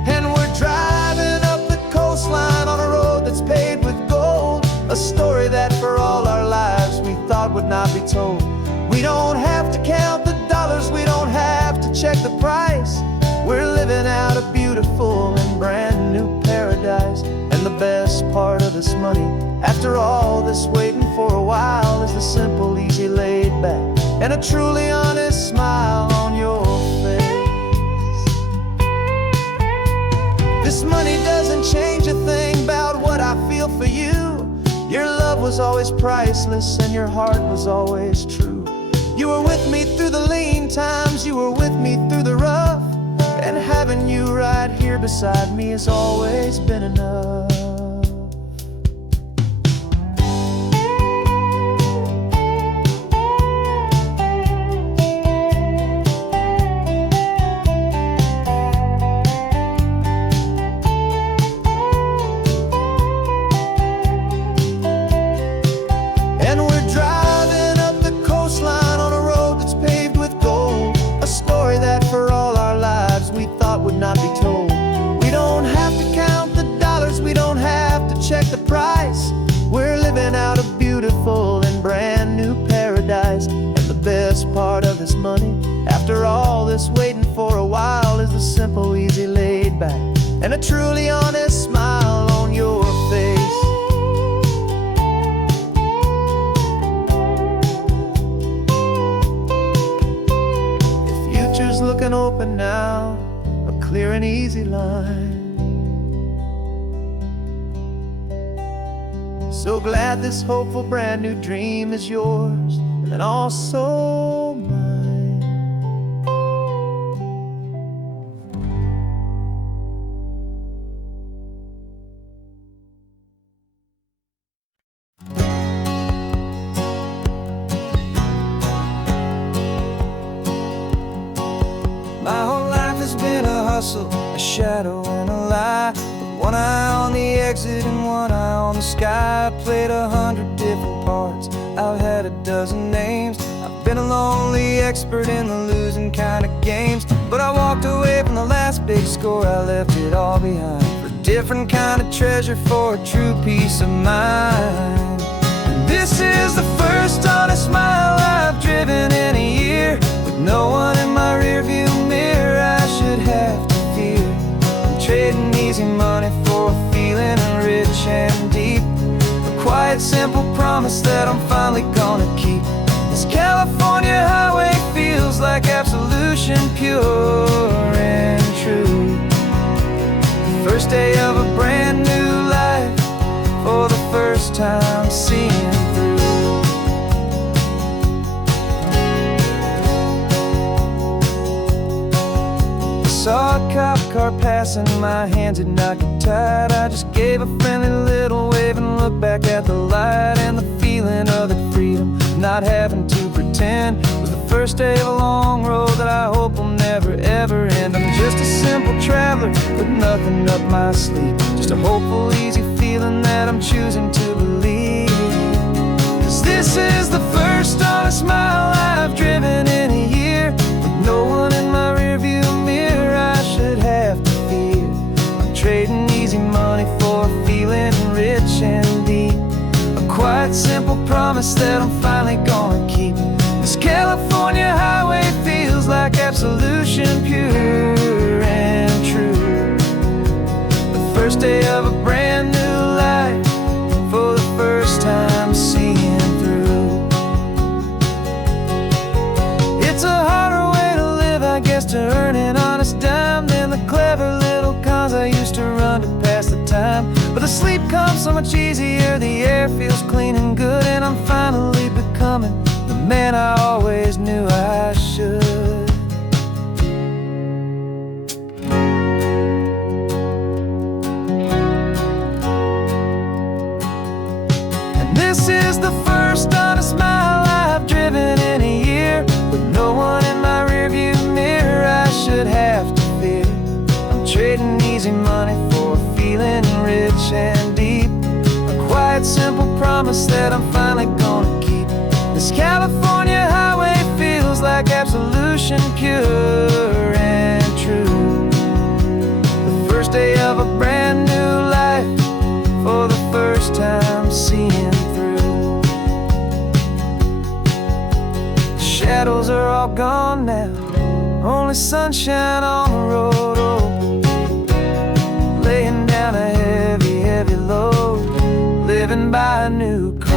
And we're driving up the coastline on a road that's paved with gold, a story that for all our lives we thought would not be told. We don't have to count the dollars, we don't have to check the price. We're living out a beautiful and brand new paradise. And the best part of this money, after all this waiting for a while, is the simple, easy, laid back, and a truly honest smile on your face. This money doesn't change a thing about what I feel for you. Your love was always priceless and your heart was always true. You were with me through the lean times, you were with me through the rough, and having you right here beside me has always been enough. And we're driving up the coastline on a road that's paved with gold, a story that for all our lives we thought would not be told. We don't have to count the dollars, we don't have to check the price. We're living out a beautiful and brand new paradise. And the best part of this money, after all this waiting for a while, is the simple, easy, laid back, and a truly honest smile on your face. looking open now, a clear and easy line. So glad this hopeful brand new dream is yours and also mine. My whole life has been a hustle, a shadow and a lie. One eye on the exit and one eye on the sky. I played 100 different parts, I've had a dozen names. I've been a lonely expert in the losing kind of games. But I walked away from the last big score, I left it all behind for a different kind of treasure, for a true peace of mind. And this is the first honest mile I've driven in a year, with no one in my rearview mirror I should have to fear. I'm trading easy money for a feeling rich and deep, a quiet, simple promise that I'm finally gonna keep. This California highway feels like absolution, pure and true. The first day of a brand new life, for the first time seeing through. Saw a cop car passing, my hands had not got tied. I just gave a friendly little wave and looked back at the light. And the feeling of the freedom, not having to pretend, was the first day of a long road that I hope will never ever end. I'm just a simple traveler with nothing up my sleeve, just a hopeful, easy feeling that I'm choosing to believe. 'Cause this is the first honest mile I've driven in a year, with no one in my rearview mirror I should have to fear. I'm trading easy money for a feeling rich and deep, a quiet, simple promise that I'm finally gonna keep. This California highway feels like absolution, pure and true. The first day of a brand new life, for the first time seeing through. It's a harder way to live, I guess, to earn an honest dime than the clever little cons I used to run to pass the time. But the sleep comes so much easier, the air feels clean and good, and I'm finally becoming the man I always knew I should. And this is the first honest mile I've driven in a year, with no one in my rearview mirror I should have to fear. I'm trading easy money for a feeling rich and deep, a quiet, simple promise that I'm finally gonna keep. This California highway feels like absolution, pure and true. The first day of a brand new life, for the first time seeing through. Shadows are all gone now, only sunshine on the road. Oh, laying down a heavy, heavy load, living by a new code.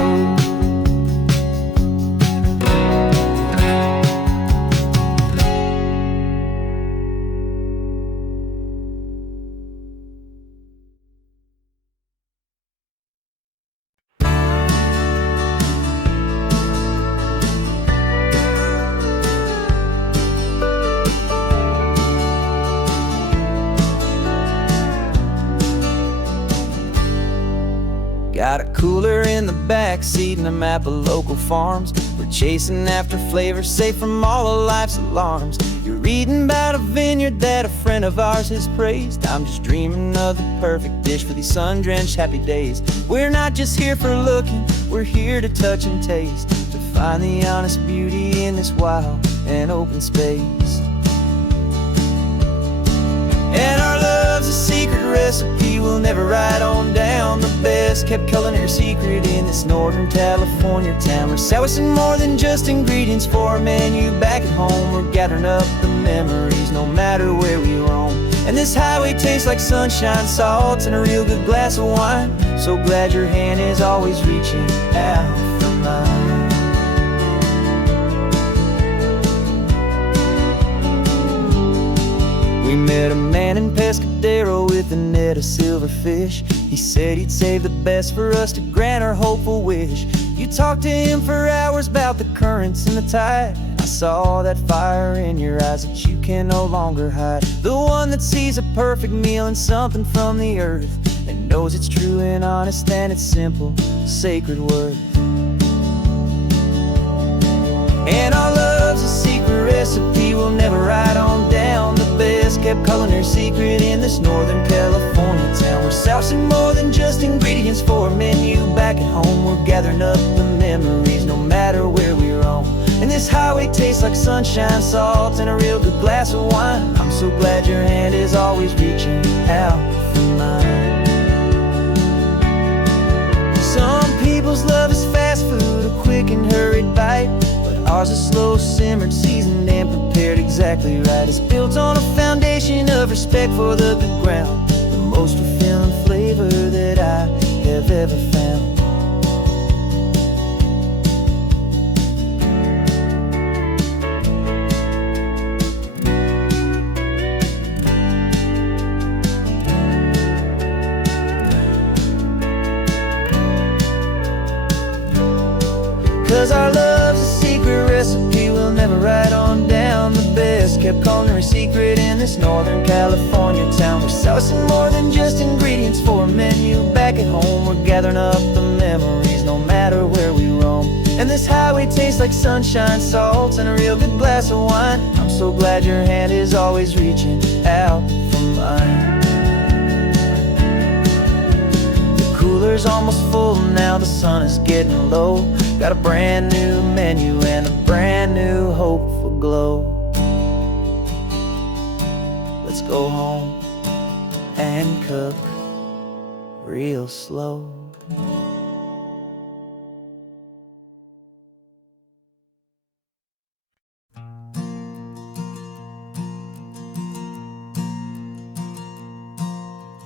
Got a cooler in the back seat and a map of local farms. We're chasing after flavors safe from all of life's alarms. You're reading about a vineyard that a friend of ours has praised. I'm just dreaming of the perfect dish for these sun-drenched happy days. We're not just here for looking, we're here to touch and taste, to find the honest beauty in this wild and open space. And our love's a secret recipe we'll never write on down. The best kept culinary secret in this Northern California town. We're selling more than just ingredients for a menu back at home. We're gathering up the memories no matter where we roam. And this highway tastes like sunshine, salt, and a real good glass of wine. So glad your hand is always reaching out for mine. We met a man in Pescadero with a net of silverfish. He said he'd save the best for us to grant our hopeful wish. You talked to him for hours about the currents and the tide. I saw that fire in your eyes that you can no longer hide. The one that sees a perfect meal and something from the earth, and knows it's true and honest and it's simple, sacred worth. And our love's a secret recipe we'll never write on down. The best kept culinary secret in this Northern California town. We're sourcing more than just ingredients for a menu back at home. We're gathering up the memories no matter where we roam. And this highway tastes like sunshine, salt, and a real good glass of wine. I'm so glad your hand is always reaching out for mine. Some people's love is fast food, a quick and hurried bite, but ours is slow simmered, seasoned, and prepared exactly right. It's built on a foundation of respect for the good ground, the most fulfilling flavor that I have ever found. 'Cause our love's a secret recipe we'll never write on down. The best kept culinary secret in this Northern California town. We're sourcing more than just ingredients for a menu back at home. We're gathering up the memories no matter where we roam. And this highway tastes like sunshine, salt, and a real good glass of wine. I'm so glad your hand is always reaching out for mine. The cooler's almost full now, the sun is getting low. Got a brand new menu and a brand new hopeful glow. Let's go home and cook real slow.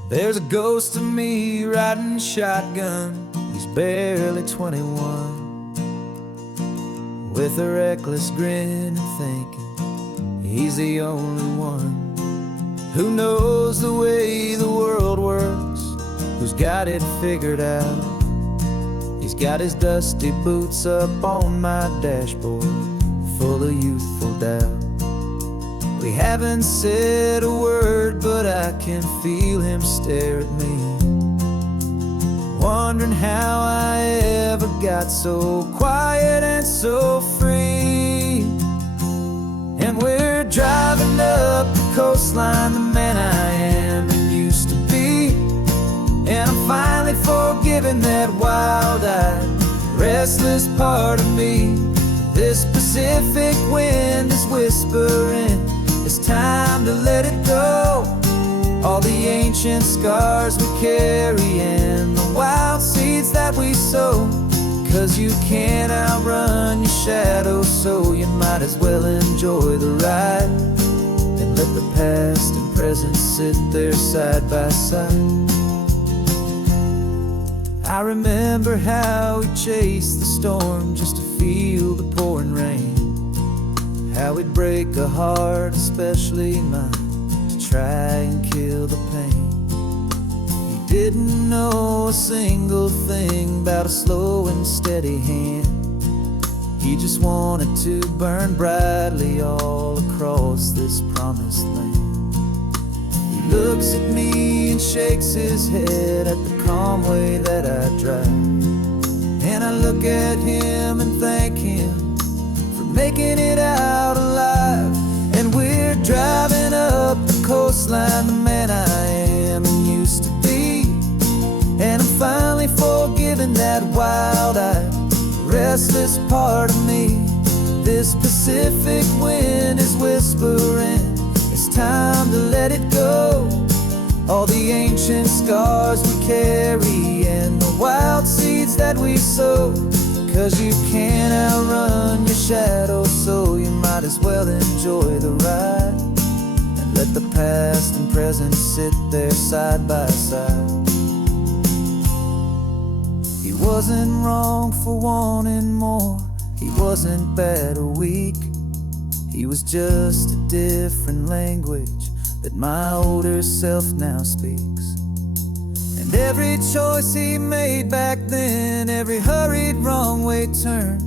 There's a ghost of me riding shotgun. He's barely 21, with a reckless grin and thinking he's the only one who knows the way the world works, who's got it figured out. He's got his dusty boots up on my dashboard, full of youthful doubt. We haven't said a word, but I can feel him stare at me, wondering how I ever got so quiet and so free. And we're driving up the coastline, the man I am and used to be. And I'm finally forgiving that wild-eyed, restless part of me. This Pacific wind is whispering, it's time to let it go. All the ancient scars we carry and the wild seeds that we sow. 'Cause you can't outrun your shadow, so you might as well enjoy the ride and let the past and present sit there side by side. I remember how we chased the storm just to feel the pouring rain, how we'd break a heart, especially mine, to try and kill the pain. You didn't know a single thing about a slow and steady hand. He just wanted to burn brightly all across this promised land. He looks at me and shakes his head at the calm way that I drive, and I look at him and thank him for making it out alive. And we're driving up the coastline, the man I am and used to be. And I'm finally forgiving that wild-eyed, restless part of me. This Pacific wind is whispering, it's time to let it go. All the ancient scars we carry and the wild seeds that we sow. 'Cause you can't outrun your shadow, so you might as well enjoy the ride and let the past and present sit there side by side. He wasn't wrong for wanting more, he wasn't bad or weak. He was just a different language that my older self now speaks. And every choice he made back then, every hurried wrong way turn,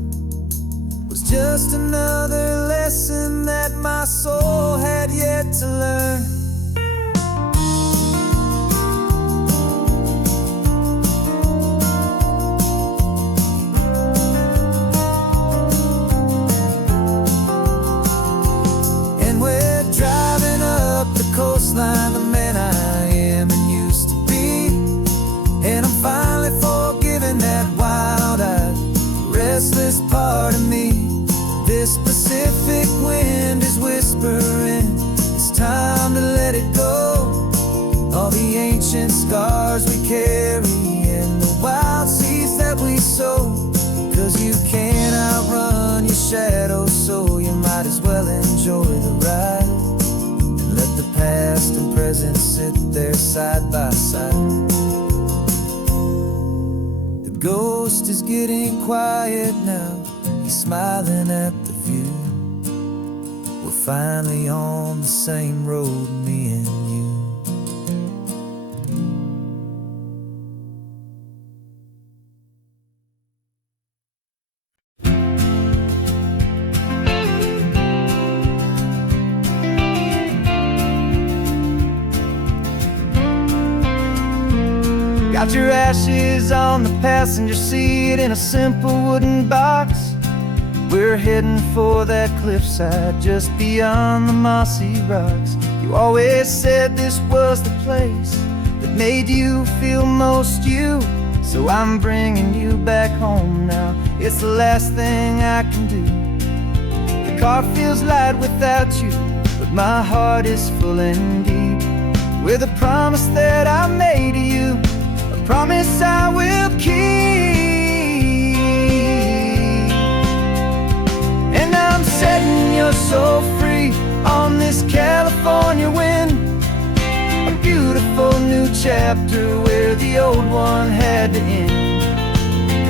was just another lesson that my soul had yet to learn. Coastline, the man I am and used to be, and I'm finally forgiving that wild-eyed, restless part of me. This Pacific wind is whispering, it's time to let it go. All the ancient scars we carry and the wild seeds that we sow, 'cause you can't outrun your shadow, so you might as well enjoy the ride. Let the past and present sit there side by side. The ghost is getting quiet now, he's smiling at the view. We're finally on the same road, me and you. Got your ashes on the passenger seat in a simple wooden box. We're heading for that cliffside just beyond the mossy rocks. You always said this was the place that made you feel most you, so I'm bringing you back home now. It's the last thing I can do. The car feels light without you, but my heart is full and deep with a promise that I made to you, promise I will keep. And I'm setting your soul free on this California wind, a beautiful new chapter where the old one had to end.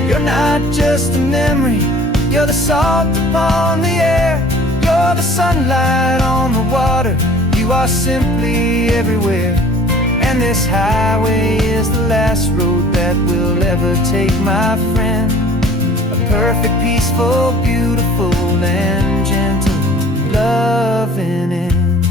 You're not just a memory, you're the salt upon the air, you're the sunlight on the water, you are simply everywhere. And this highway is the last road that we'll ever take, my friend. A perfect, peaceful, beautiful, and gentle, loving end.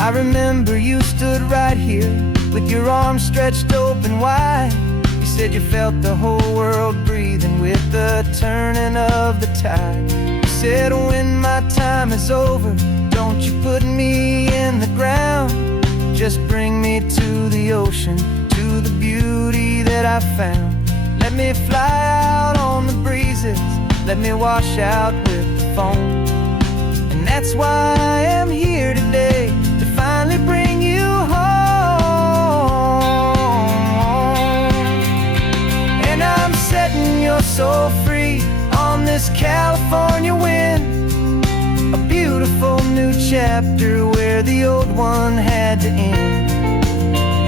I remember you stood right here with your arms stretched open wide. Said you felt the whole world breathing with the turning of the tide. You said when my time is over, don't you put me in the ground, just bring me to the ocean, to the beauty that I found. Let me fly out on the breezes, let me wash out with the foam. And that's why I am here today, to finally bring you home. Setting your soul free on this California wind, a beautiful new chapter where the old one had to end.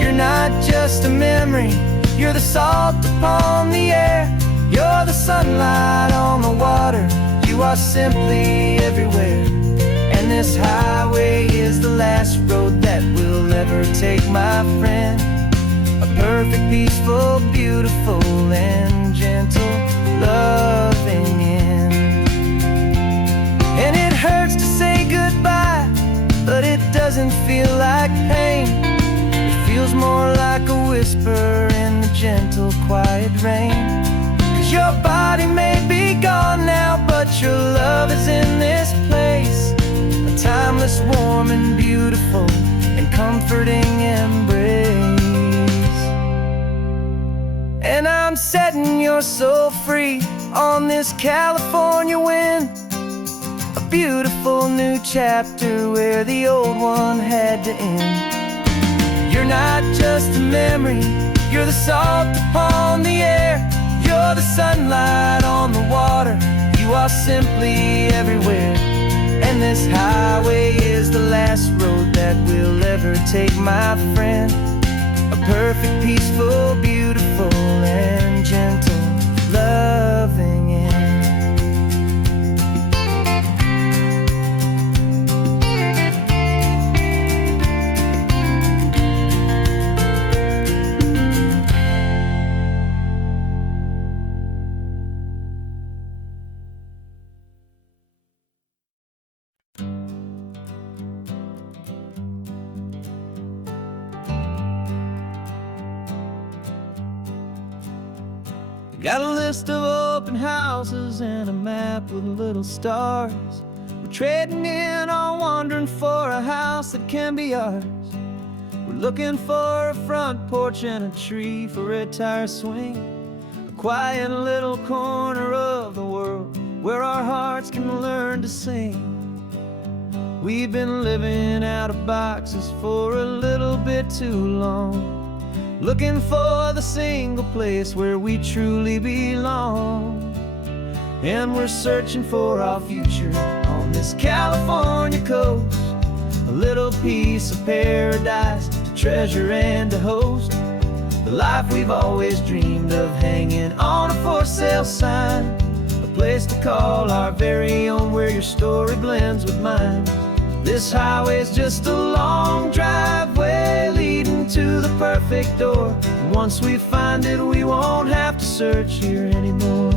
You're not just a memory, you're the salt upon the air, you're the sunlight on the water, you are simply everywhere. And this highway is the last road that we'll ever take, my friend. A perfect, peaceful, beautiful, and gentle, loving end. And it hurts to say goodbye, but it doesn't feel like pain. It feels more like a whisper in the gentle, quiet rain. 'Cause your body may be gone now, but your love is in this place, a timeless, warm, and beautiful, and comforting embrace. And I'm setting your soul free on this California wind, a beautiful new chapter where the old one had to end. You're not just a memory, you're the salt upon the air, you're the sunlight on the water, you are simply everywhere. And this highway is the last road that we'll ever take, my friend. A perfect, peaceful, beautiful, and gentle Got a list of open houses and a map with little stars. We're trading in our wandering for a house that can be ours. We're looking for a front porch and a tree for a tire swing, a quiet little corner of the world where our hearts can learn to sing. We've been living out of boxes for a little bit too long, looking for the single place where we truly belong. And we're searching for our future on this California coast, a little piece of paradise to treasure and to host, the life we've always dreamed of, hanging on a for sale sign, a place to call our very own where your story blends with mine. This highway's just a long driveway leading to the perfect door, and once we find it we won't have to search here anymore.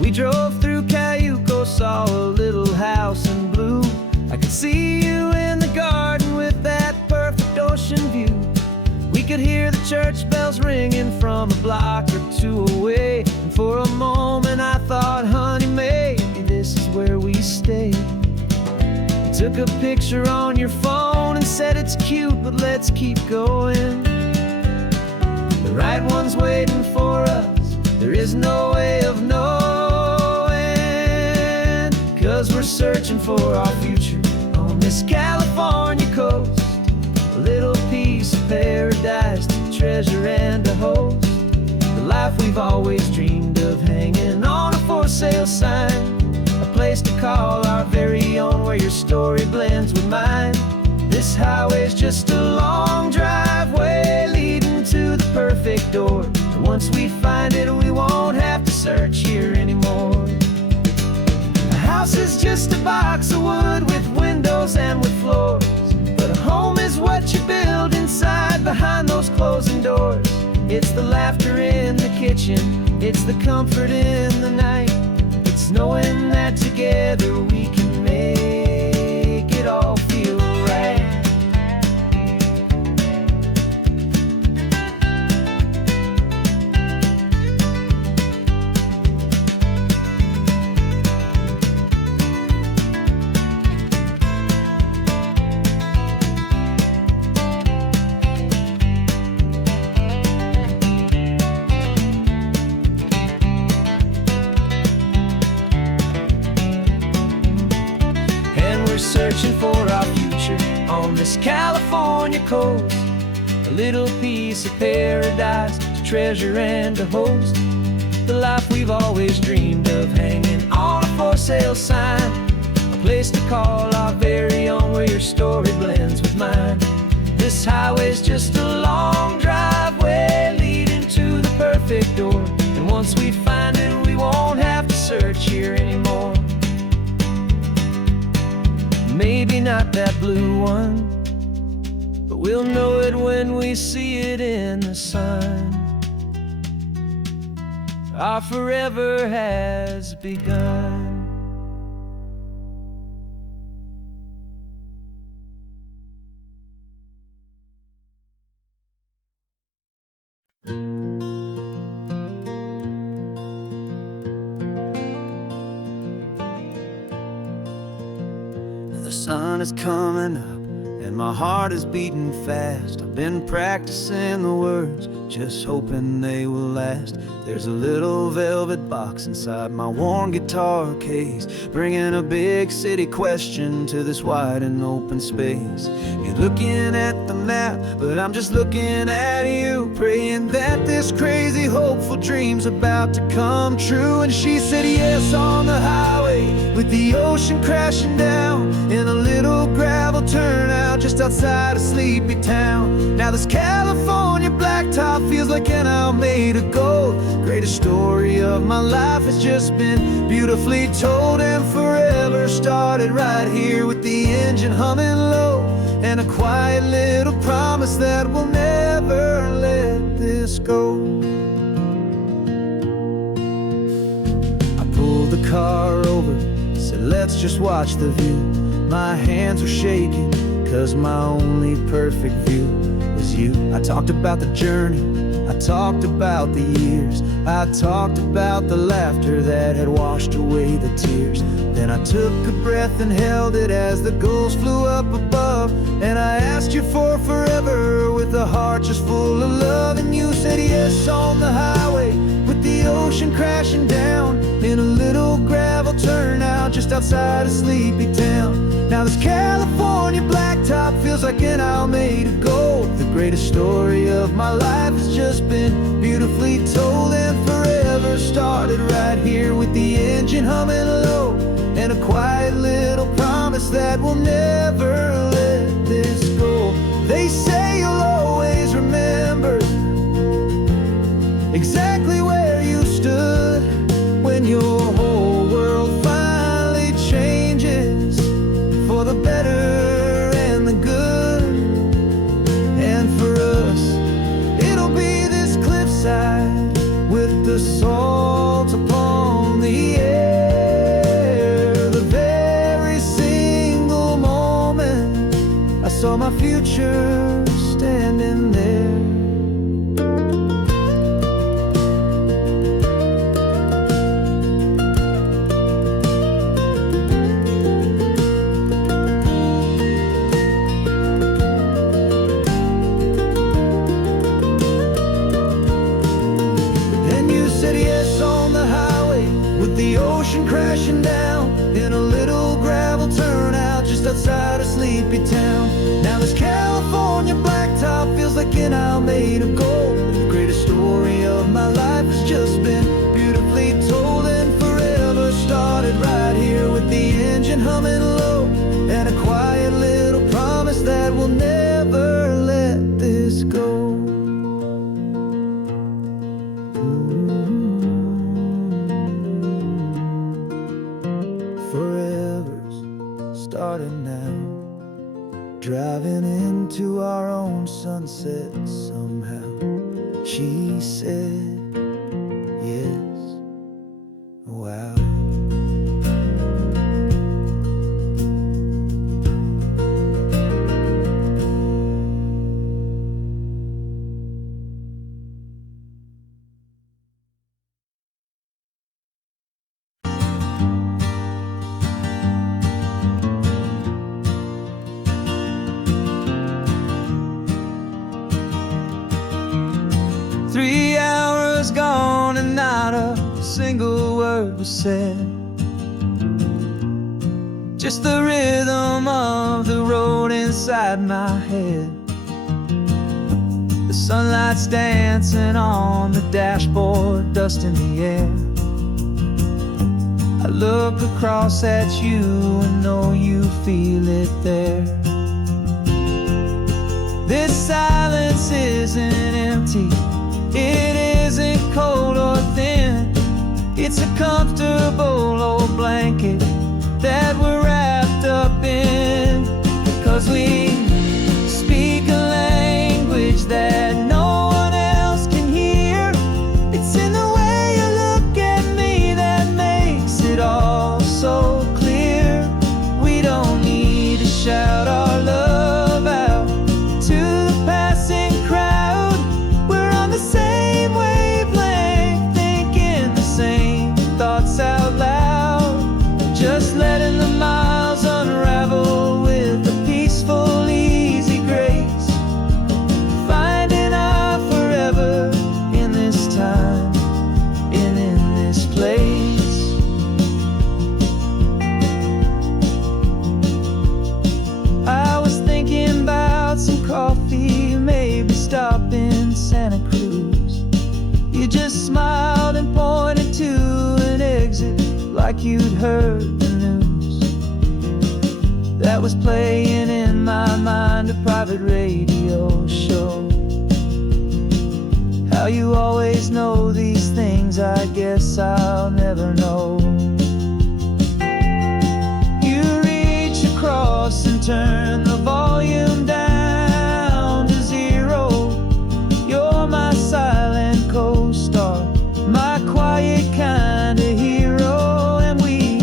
We drove through Cayuco, saw a little house in blue. I could see you in the garden with that perfect ocean view. We could hear the church bells ringing from a block or two away, and for a moment I thought, honey, maybe this is where we stay. You took a picture on your phone and said it's cute, but let's keep going. The right one's waiting for us, there is no way of knowing, 'cause we're searching for our future on this California coast, a little piece of paradise to treasure and to host, the life we've always dreamed of, hanging on a for sale sign, a place to call our very own where your story blends with mine. This highway's just a long driveway leading to the perfect door, and once we find it we won't have to search here anymore. A house is just a box of wood with windows and with floors, but a home is what you build inside behind those closing doors. It's the laughter in the kitchen, it's the comfort in the night, it's knowing that together we can make it all feel right. Searching for our future on this California coast, a little piece of paradise to treasure and to host, the life we've always dreamed of, hanging on a for sale sign, a place to call our very own where your story blends with mine. This highway's just a long driveway leading to the perfect door, and once we find it we won't have to search here anymore. Maybe not that blue one, but we'll know it when we see it in the sun. Our forever has begun. The sun is coming up and my heart is beating fast. I've been practicing the words, just hoping they will last. There's a little velvet box inside my worn guitar case, bringing a big city question to this wide and open space. You're looking at the map, but I'm just looking at you, praying that this crazy hopeful dream's about to come true. And she said yes on the highway with the ocean crashing down in a little gravel turnout just outside of Sleepy Town. Now this California blacktop feels like an owl made of gold. Greatest story of my life has just been beautifully told, and forever started right here with the engine humming low, and a quiet little promise that we'll never let this go. I pulled the car over, said let's just watch the view. My hands were shaking, 'cause my only perfect view was you. I talked about the journey, I talked about the years, I talked about the laughter that had washed away the tears. Then I took a breath and held it as the gulls flew up above. And I asked you for forever with a heart just full of love. And you said yes on the highway with the ocean crashing down in a little gravel turnout just outside of Sleepy Town. Now this California blacktop feels like an Alameda Gold. The greatest story of my life has just been beautifully told, and forever started right here with the engine humming low, and a quiet little promise that we'll never let this go. They say you'll always remember exactly where you stood when your whole world finally changes for the better and the good. And for us, it'll be this cliffside with the salt upon the air. The very single moment I saw my future standing there. The ocean crashing down in a little gravel turnout just outside of Sleepy Town. Now this California blacktop feels like an Alameda Gold. The greatest story of my life has just been beautifully told, and forever started right here with the engine humming low, and a quiet little promise that we'll never let this go. Forever's starting now, driving into our own sunset somehow. She said yes, wow. Three hours gone and not a single word was said. Just the rhythm of the road inside my head. The sunlight's dancing on the dashboard, dust in the air. I look across at you and know you feel it there. This silence isn't empty, it isn't cold or thin. It's a comfortable old blanket that we're wrapped up in. 'Cause we speak a language that no one else can hear. It's in the way you look at me that makes it all so clear. We don't need to shout our love out to the passing crowd. We're on the same wavelength, thinking the same thoughts out loud. Just letting the miles unravel with a peaceful, easy grace. Finding our forever in this time and in this place. I was thinking about some coffee, maybe stop in Santa Cruz. You just smiled and pointed to an exit like you'd heard the news. That was playing in my mind, a private radio show. How you always know these things, I guess I'll never know. You reach across and turn the volume down to zero. You're my silent co-star, my quiet kind of hero. And we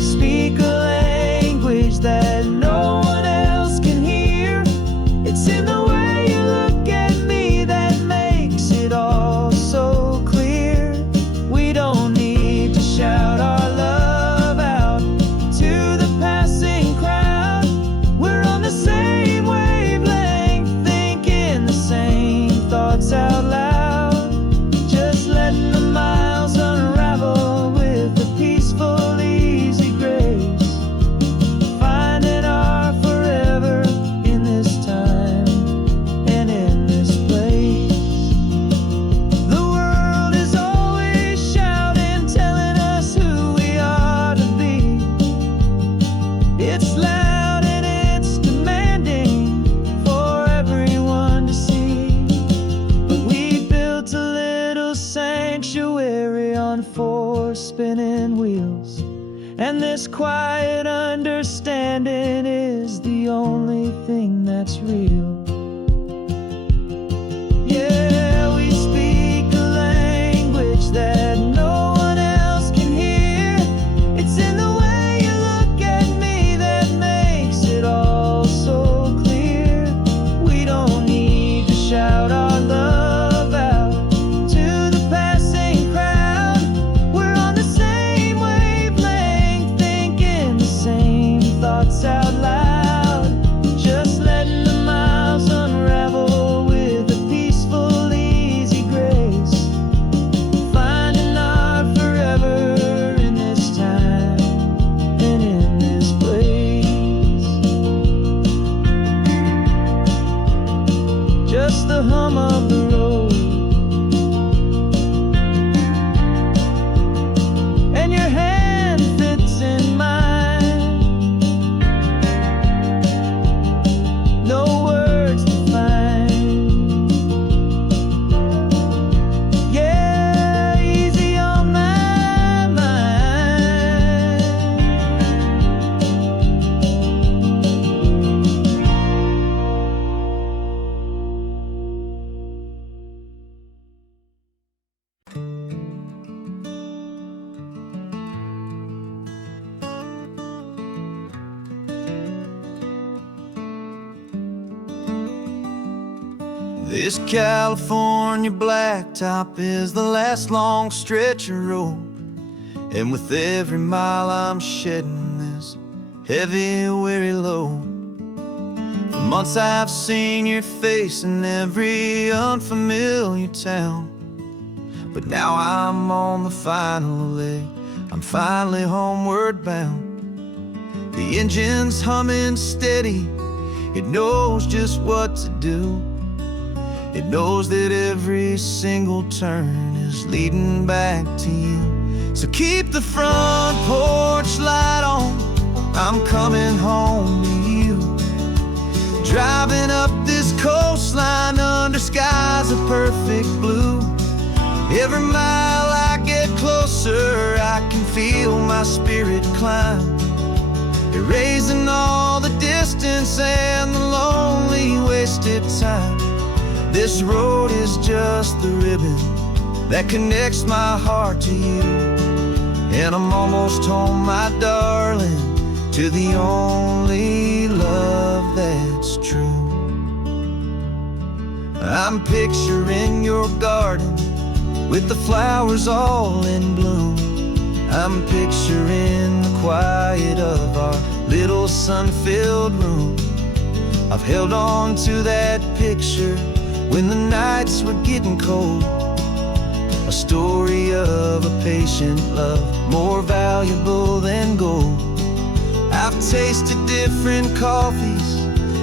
speak a language that no one else can hear. It's in the way you look And this quiet understanding is the only thing that's real. Yeah, we speak a language that no one else can hear. It's in the way you look at me that makes it all so clear. We don't need to shout our love out to the passing crowd. We're on the same wavelength, thinking the same thoughts out loud. Just letting the miles unravel with a peaceful, easy grace. Finding our forever in this time and in this place. Just the hum of the road and your hand fits in mine. No words to find. Yeah, easy on my mind. This California blacktop is the last long stretch of road, and with every mile I'm shedding this heavy, weary load. For months I've seen your face in every unfamiliar town, but now I'm on the final leg. I'm finally homeward bound. The engine's humming steady. It knows just what to do. It knows that every single turn is leading back to you. So keep the front porch light on. I'm coming home to you. Driving up this coastline under skies of perfect blue. Every mile I get closer, I can feel my spirit climb, erasing all the distance and the lonely wasted time. This road is just the ribbon that connects my heart to you. And I'm almost home, my darling, to the only love that's true. I'm picturing your garden with the flowers all in bloom. I'm picturing the quiet of our little sun-filled room. I've held on to that picture when the nights were getting cold. A story of a patient love, more valuable than gold. I've tasted different coffees,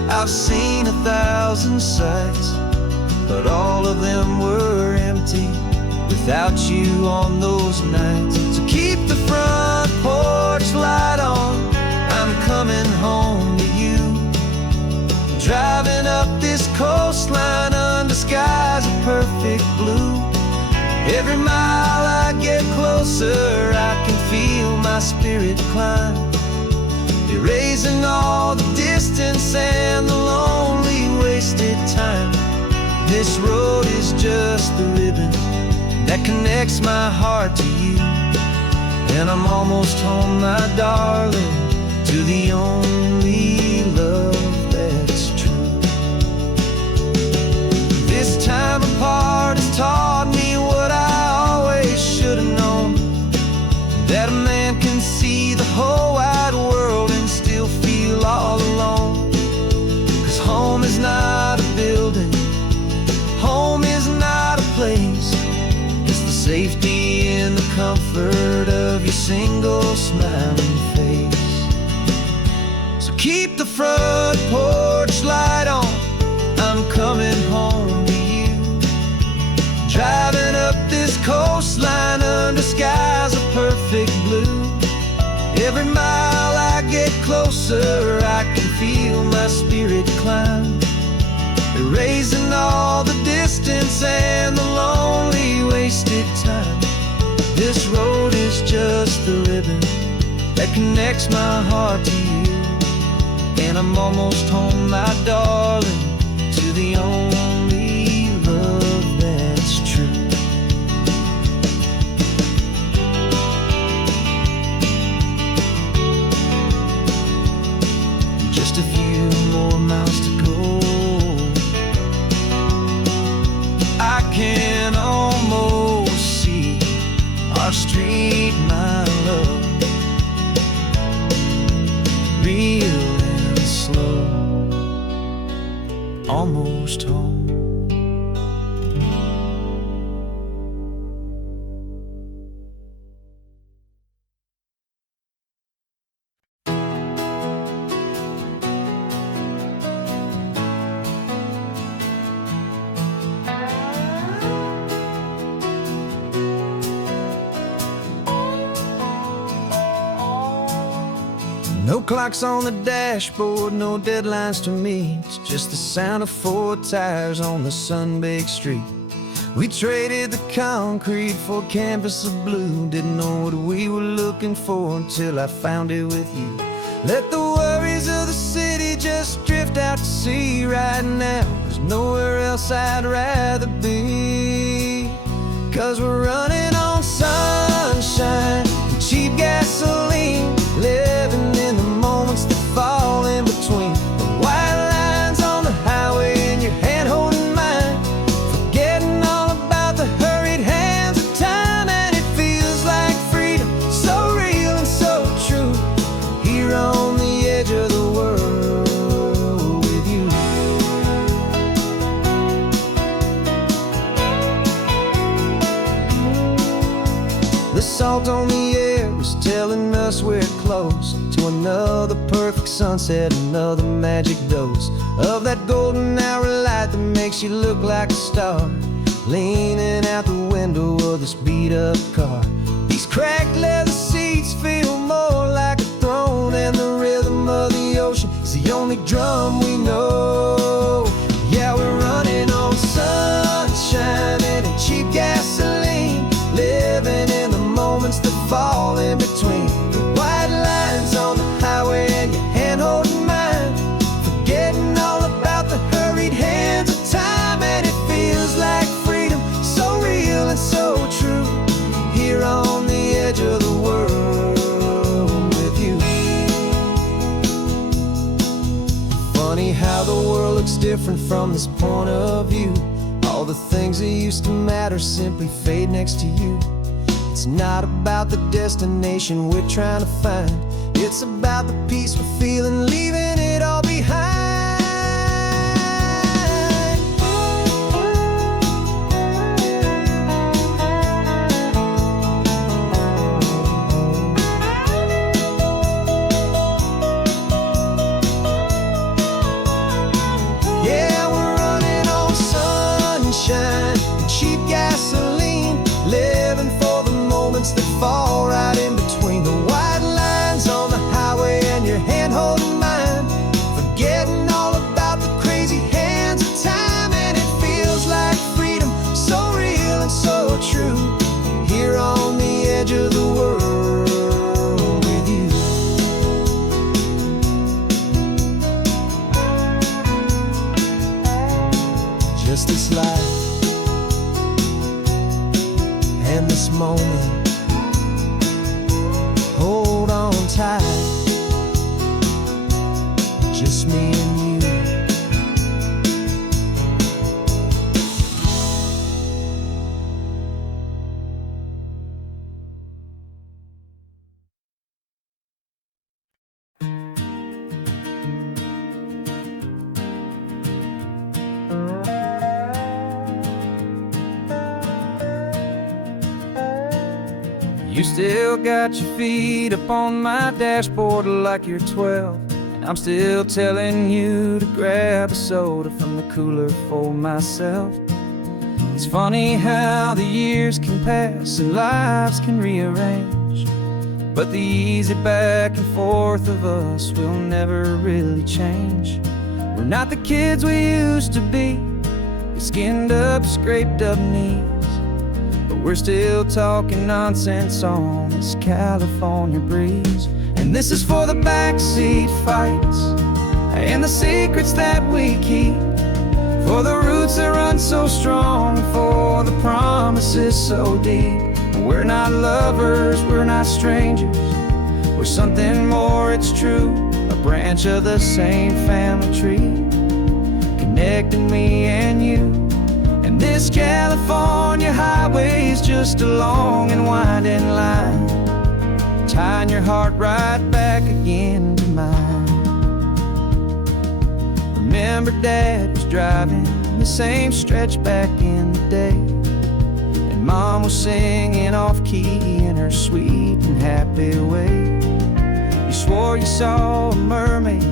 I've seen 1,000 sights, but all of them were empty without you on those nights. So keep the front porch light on. I'm coming home to you. Driving up this coastline under skies of perfect blue. Every mile I get closer, I can feel my spirit climb, erasing all the distance and the lonely wasted time. This road is just the ribbon that connects my heart to you. And I'm almost home, my darling, to the only love that's true. This time apart has taught me what I always should have known, that a man can see the whole wide world and still feel all alone. 'Cause home is not a building, home is not a place. It's the safety and the comfort of your single smiling face. So keep the front porch light on. I'm coming home to you. Driving up this coastline under skies of perfect blue. Every mile I get closer, I can feel my spirit climb, erasing all the distance and the lonely wasted time. This road is just the ribbon that connects my heart to you. And I'm almost home, my darling, to the only love that's true. Just a few more miles to go. I can almost see our street, my love, real and slow, almost home. No clocks on the dashboard, no deadlines to meet. It's just the sound of 4 tires on the sun-baked street. We traded the concrete for a canvas of blue. Didn't know what we were looking for until I found it with you. Let the worries of the city just drift out to sea right now. There's nowhere else I'd rather be. 'Cause we're running on sunshine and cheap gasoline, living in the moments that fall in between. The white lines on the highway and your hand holding mine, forgetting all about the hurried hands of time. And it feels like freedom, so real and so true, here on the edge of the world with you. The salt on the air is telling us we're close to another perfect sunset, another magic dose of that golden hour light that makes you look like a star, leaning out the window of this beat-up car. These cracked leather seats feel more like a throne, and the rhythm of the ocean is the only drum we know. Yeah, we're running on sunshine and cheap gasoline, living in the moments that fall in between. The white lines on the highway and your hand holding mine, forgetting all about the hurried hands of time. And it feels like freedom, so real and so true, here on the edge of the world with you. Funny how the world looks different from this point of view. All the things that used to matter simply fade next to you. It's not about the destination we're trying to find, it's about the peace we're feeling, leaving it all behind. Yeah, we're running on sunshine and cheap gasoline, living for the moments that fall right in between. The white lines on the highway and your hand holding mine, forgetting all about the crazy hands of time. And it feels like freedom, so real and so true, here on the edge of the world with you. Just this life and this moment, hold on tight, just me and you. You still got your feet up on my dashboard like you're 12, and I'm still telling you to grab a soda from the cooler for myself. It's funny how the years can pass and lives can rearrange, but the easy back and forth of us will never really change. We're not the kids we used to be, with skinned up, scraped up knees, but we're still talking nonsense on this California breeze. And this is for the backseat fights and the secrets that we keep, for the roots that run so strong, for the promises so deep. We're not lovers, we're not strangers, we're something more, it's true. A branch of the same family tree, connecting me and you. And this California highway is just a long and winding line, tying your heart right back again to mine. Remember Dad was driving the same stretch back in the day, and Mom was singing off-key in her sweet and happy way. You swore you saw a mermaid,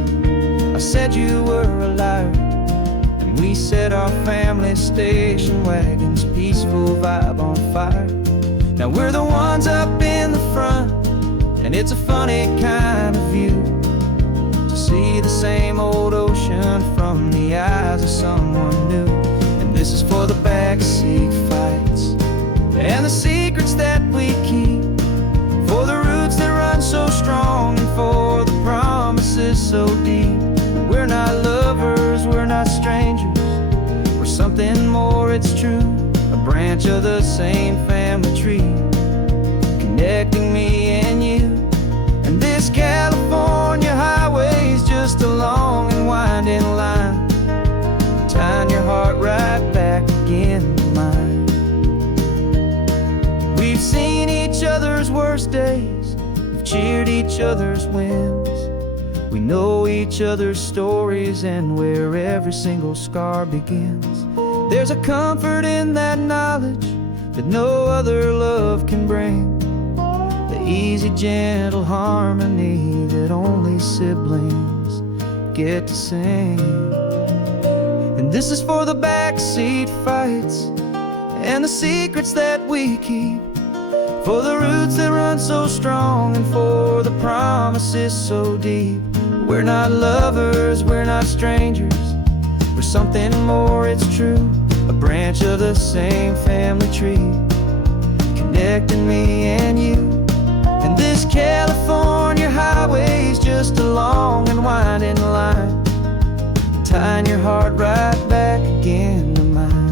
I said you were a liar, and we set our family station wagon's peaceful vibe on fire. Now we're the ones up in the front, and it's a funny kind of view to see the same old ocean from the eyes of someone new. And this is for the backseat fights and the secrets that we keep, for the roots that run so strong, and for the promises so deep. We're not lovers, we're not strangers, we're something more, it's true. A branch of the same family tree, connecting me and you. And this California highway is just a long and winding line, tying your heart right back again to mine. We've seen each other's worst days, we've cheered each other's wins. We know each other's stories and where every single scar begins. There's a comfort in that knowledge that no other love can bring, the easy, gentle harmony that only siblings get to sing. And this is for the backseat fights and the secrets that we keep, for the roots that run so strong, and for the promises so deep. We're not lovers, we're not strangers, we're something more, it's true. A branch of the same family tree, connecting me and you. And this California highway is just a long and winding line, tying your heart right back again to mine.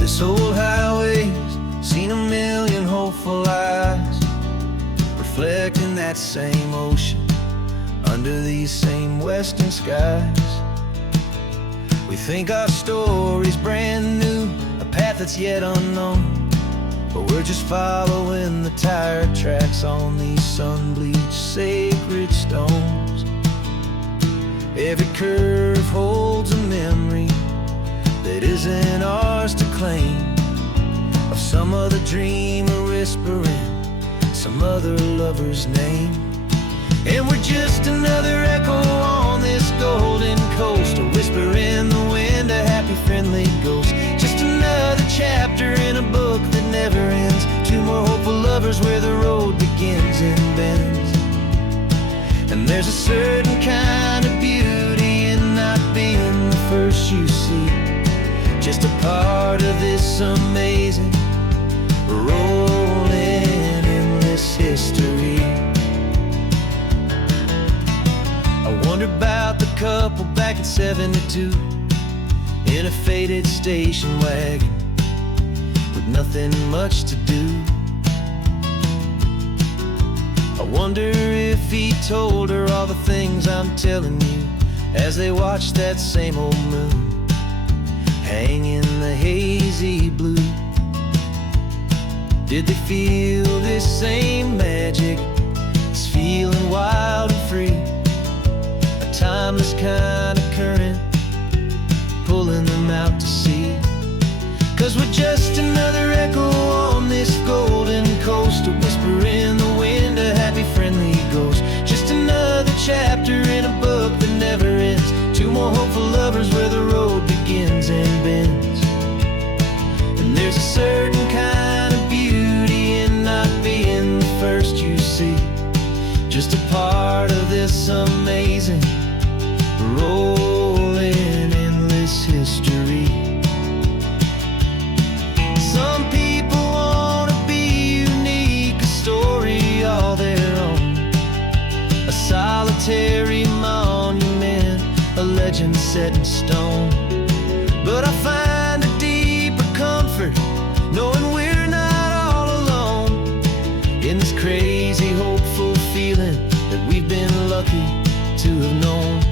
This old highway's seen a million hopeful eyes, reflecting that same ocean under these same western skies. We think our story's brand new, a path that's yet unknown, but we're just following the tire tracks on these sun-bleached sacred stones. Every curve holds a memory that isn't ours to claim, of some other dreamer whispering some other lover's name. And we're just another echo on this golden coast, a whisper in the wind, a happy friendly ghost. Just another chapter in a book that never ends, two more hopeful lovers where the road begins and bends. And there's a certain kind of beauty in not being the first you see, just a part of this amazing, rolling endless history. I wonder about the couple back in '72 in a faded station wagon with nothing much to do. I wonder if he told her all the things I'm telling you as they watched that same old moon hang in the hazy blue. Did they feel this same magic, this feeling wild and free, a time timeless kind of current, pulling them out to sea. 'Cause we're just another echo on this golden coast, a whisper in the wind, a happy friendly ghost. Just another chapter in a book that never ends, two more hopeful lovers where the road begins and bends. And there's a certain kind of beauty in not being the first you see, just a part of this amazing rolling endless history. Some people want to be unique, a story all their own, a solitary monument, a legend set in stone. But I find a deeper comfort knowing we're not all alone in this crazy, hopeful feeling that we've been lucky to have known.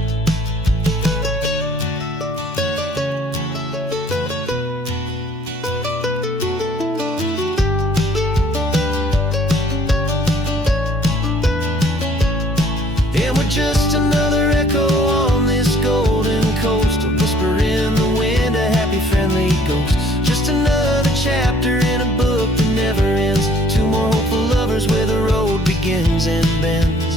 And we're just another echo on this golden coast, a whisper in the wind, a happy friendly ghost. Just another chapter in a book that never ends, two more hopeful lovers where the road begins and bends.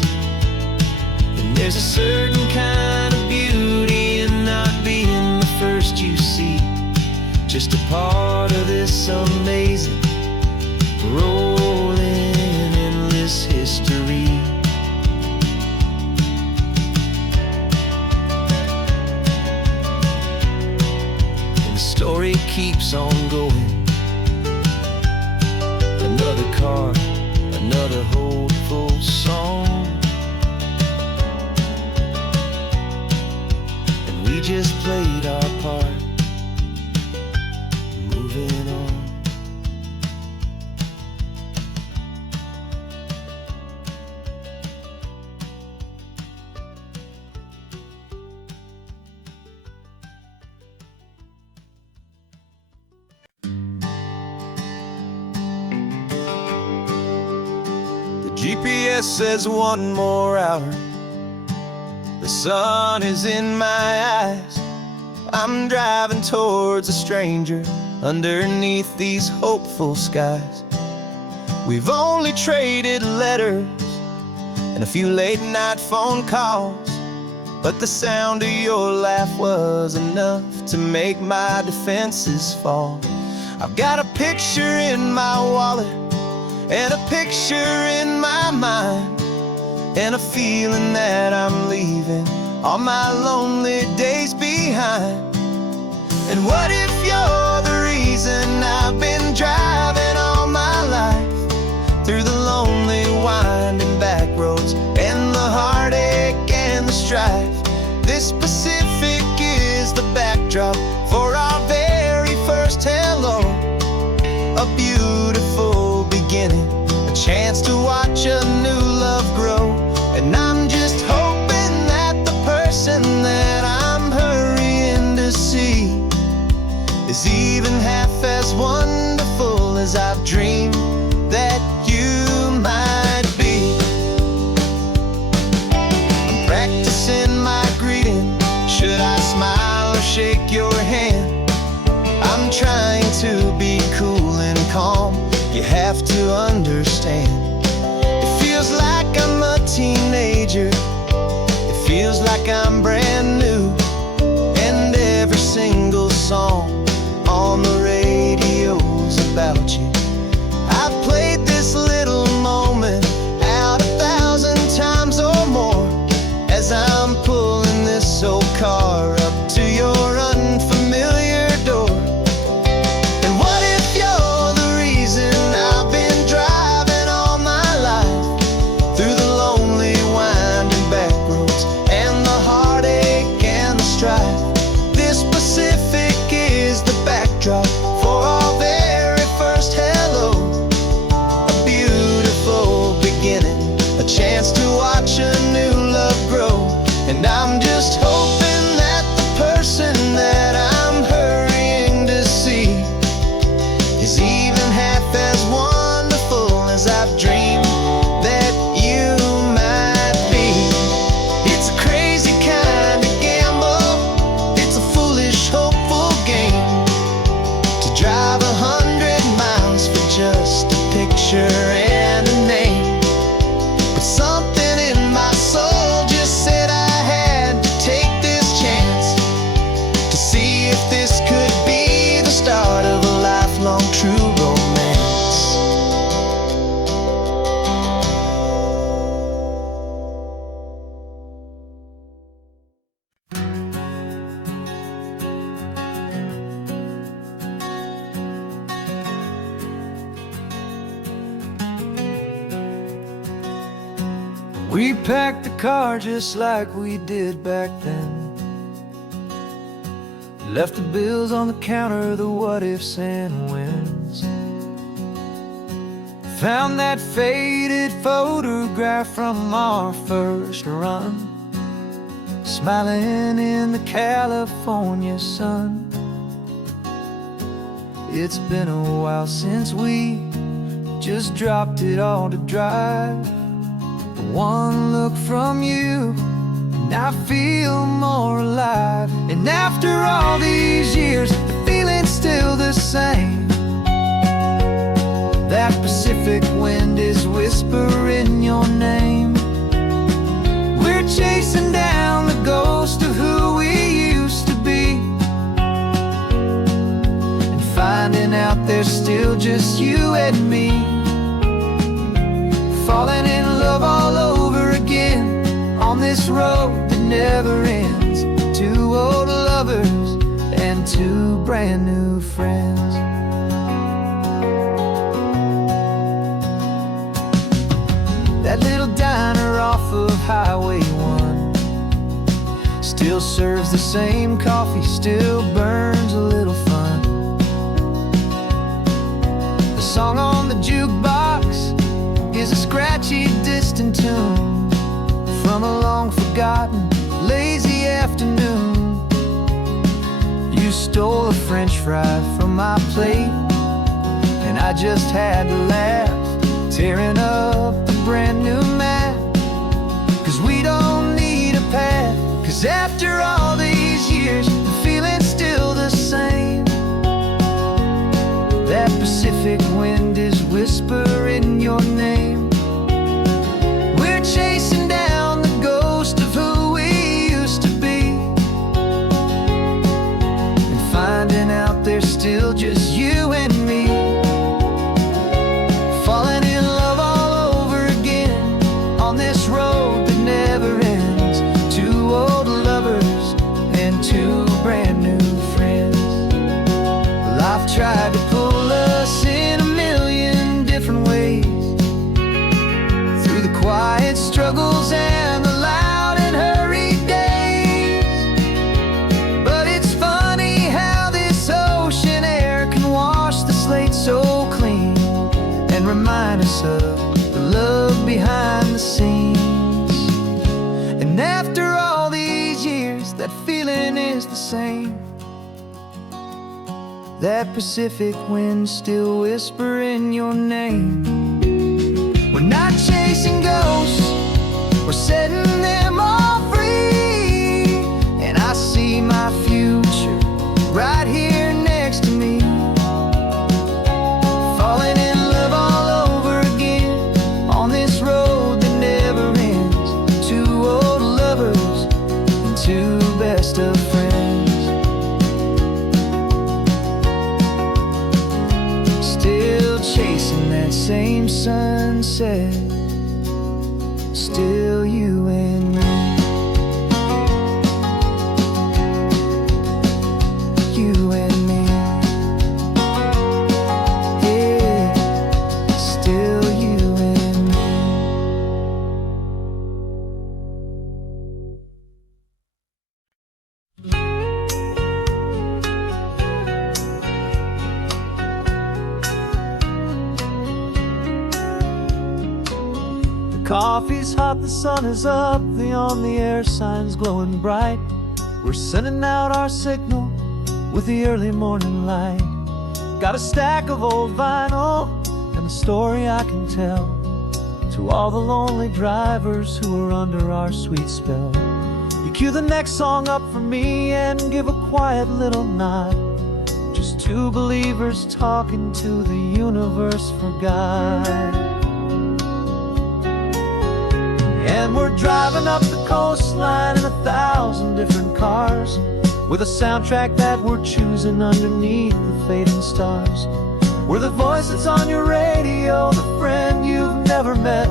And there's a certain kind of beauty in not being the first you see, just a part of this amazing rolling endless history. Story keeps on going. Another card, another hopeful song, and we just played our part, moving on. GPS says one more hour, the sun is in my eyes. I'm driving towards a stranger underneath these hopeful skies. We've only traded letters and a few late night phone calls, but the sound of your laugh was enough to make my defenses fall. I've got a picture in my wallet and a picture in my mind, and a feeling that I'm leaving all my lonely days behind. And what if you're the reason I've been driving all my life, through the lonely winding back roads and the heartache and the strife? This Pacific is the backdrop for our very first hello, a beautiful beginning, a chance to watch a new love grow. And I'm just hoping that the person that I'm hurrying to see is even half as wonderful as I've dreamed that you might be. I'm practicing my greeting, should I smile or shake your hand? I'm trying to be cool and calm, you have to understand. It feels like I'm a teenager, it feels like I'm brand new, and every single song on the radio's about you. I've played this little moment out 1,000 times or more, as I'm pulling this old car up to your unfamiliar door. And what if you're the reason I've been driving all my life, through the lonely winding back roads and the heartache and the strife? This Pacific is the backdrop for our very first picture and a name. But something in my soul just said I had to take this chance to see if this could be the start of a lifelong true romance. We packed the car just like we did back then. Left the bills on the counter, the what ifs and whens. Found that faded photograph from our first run, smiling in the California sun. It's been a while since we just dropped it all to drive. One look from you and I feel more alive. And after all these years, the feeling's still the same. That Pacific wind is whispering your name. We're chasing down the ghost of who we used to be, and finding out there's still just you and me. Falling in love all over again on this road that never ends. Two old lovers and two brand new friends. That little diner off of Highway 1 still serves the same coffee, still burns a little fun. The song on the jukebox is a scratchy, distant tune from a long-forgotten, lazy afternoon. You stole a French fry from my plate, and I just had to laugh, tearing up the brand new map. 'Cause we don't need a path, 'cause after all these years, the feeling's still the same. That Pacific wind is whispering your name. We're chasing down the ghost of who we used to be, and finding out there's still just you and me. Falling in love all over again on this road that never ends. Two old lovers and two brand new friends. Well, I've tried to pull us in a million different ways, through the quiet struggles and the loud and hurried days. But it's funny how this ocean air can wash the slate so clean and remind us of the love behind the scenes. And after all these years, that feeling is the same. That Pacific wind still whispering your name. We're not chasing ghosts, we're setting them all free. And I see my future right here next to me. Falling in love all over again on this road that never ends. Two old lovers and two best of friends. Still chasing that same sunset, still you and me. You and me. Yeah, still you and me. Coffee's hot, the sun is up, the on-the-air sign's glowing bright. We're sending out our signal with the early morning light. Got a stack of old vinyl and a story I can tell to all the lonely drivers who are under our sweet spell. You cue the next song up for me and give a quiet little nod. Just two believers talking to the universe for God. And we're driving up the coastline in 1,000 different cars, with a soundtrack that we're choosing underneath the fading stars. We're the voice that's on your radio, the friend you've never met,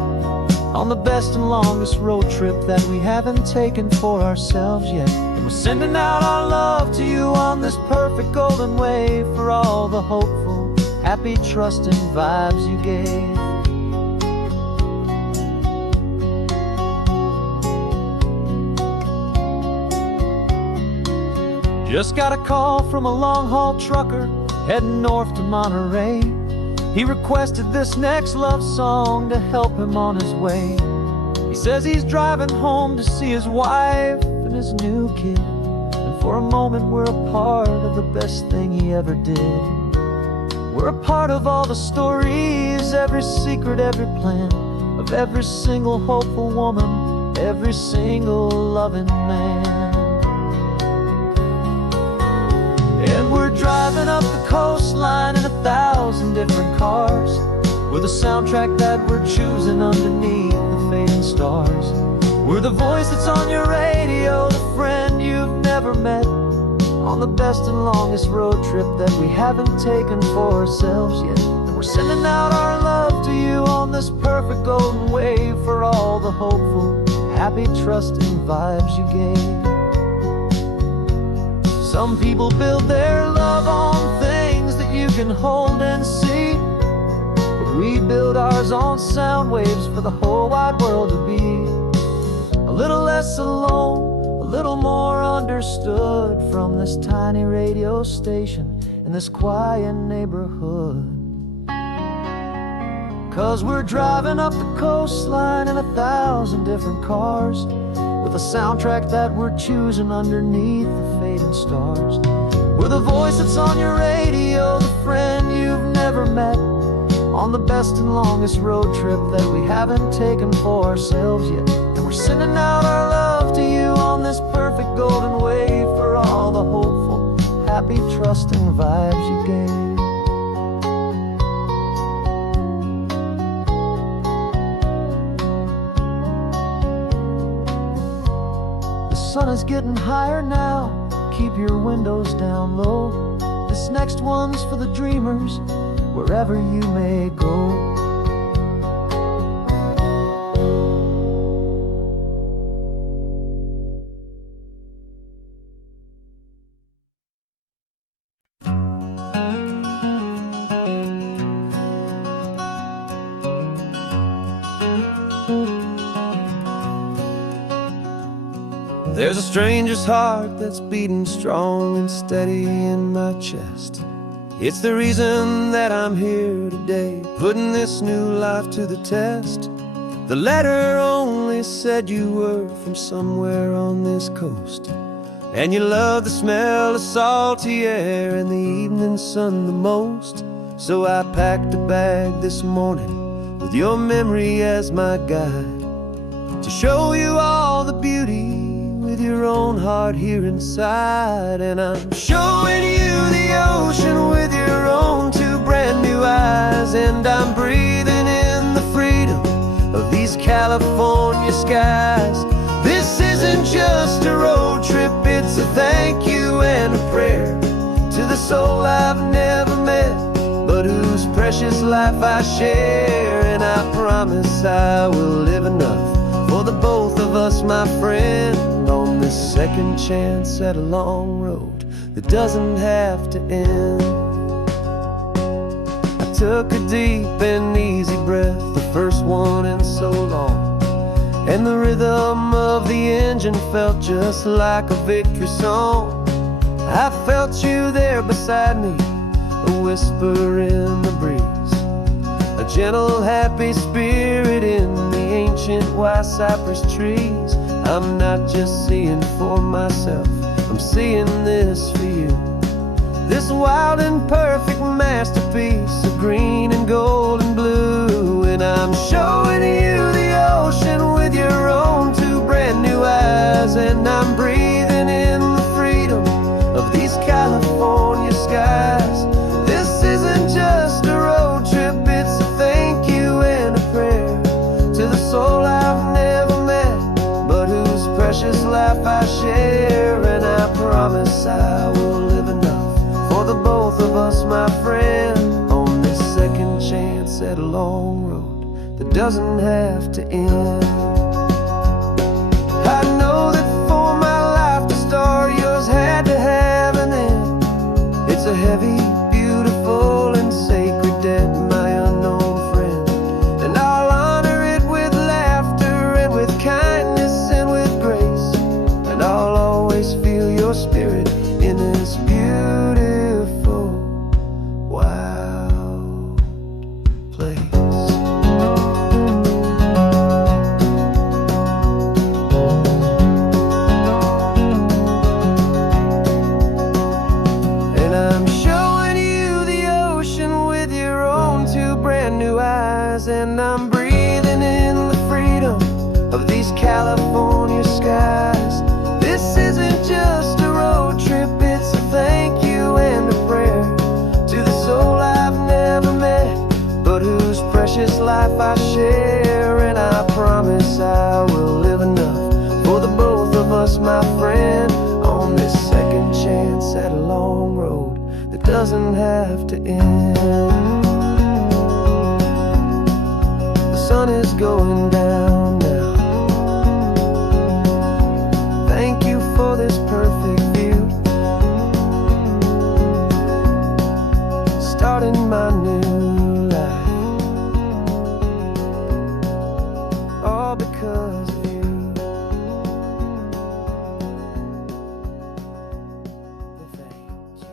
on the best and longest road trip that we haven't taken for ourselves yet. And we're sending out our love to you on this perfect golden wave, for all the hopeful, happy, trusting vibes you gave. Just got a call from a long-haul trucker heading north to Monterey. He requested this next love song to help him on his way. He says he's driving home to see his wife and his new kid, and for a moment we're a part of the best thing he ever did. We're a part of all the stories, every secret, every plan, of every single hopeful woman, every single loving man. And we're driving up the coastline in 1,000 different cars, with a soundtrack that we're choosing underneath the fading stars. We're the voice that's on your radio, the friend you've never met, on the best and longest road trip that we haven't taken for ourselves yet. And we're sending out our love to you on this perfect golden wave, for all the hopeful, happy, trusting vibes you gave. Some people build their love on things that you can hold and see, but we build ours on sound waves for the whole wide world to be a little less alone, a little more understood, from this tiny radio station in this quiet neighborhood. 'Cause we're driving up the coastline in 1,000 different cars, with a soundtrack that we're choosing underneath the fading stars. We're the voice that's on your radio, the friend you've never met, on the best and longest road trip that we haven't taken for ourselves yet. And we're sending out our love to you on this perfect golden wave, for all the hopeful, happy, trusting vibes you gave. The sun is getting higher now, keep your windows down low. This next one's for the dreamers, wherever you may go. There's a stranger's heart that's beating strong and steady in my chest. It's the reason that I'm here today, putting this new life to the test. The letter only said you were from somewhere on this coast, and you love the smell of salty air and the evening sun the most. So I packed a bag this morning with your memory as my guide, to show you all the beauty with your own heart here inside. And I'm showing you the ocean with your own two brand new eyes, and I'm breathing in the freedom of these California skies. This isn't just a road trip, it's a thank you and a prayer to the soul I've never met, but whose precious life I share. And I promise I will live enough for the both of us, my friend, on this second chance at a long road that doesn't have to end. I took a deep and easy breath, the first one in so long, and the rhythm of the engine felt just like a victory song. I felt you there beside me, a whisper in the breeze, a gentle, happy spirit in the ancient white cypress trees. I'm not just seeing for myself, I'm seeing this for you. This wild and perfect masterpiece of green and gold and blue. And I'm showing you the ocean with your own two brand new eyes, and I'm breathing in the freedom of these California skies. us, my friend, on this second chance at a long road that doesn't have to end. I know that for my life to start, yours had to have an end. It's a heavy, beautiful, and sacred debt, my unknown friend, and I'll honor it with laughter and with kindness and with grace, and I'll always feel your spirit in this beautiful, wild place. And I'm showing you the ocean with your own two brand new eyes, and I'm breathing in the freedom of these California skies. This isn't just a road trip, it's a thank you and a prayer to the soul I've never met, but whose precious life I share. And I promise I will live enough for the both of us, my friend, on this second chance at a long road that doesn't have to end. The sun is going down now. Thank you for this perfect view, starting my new life, all because of you. Thank you.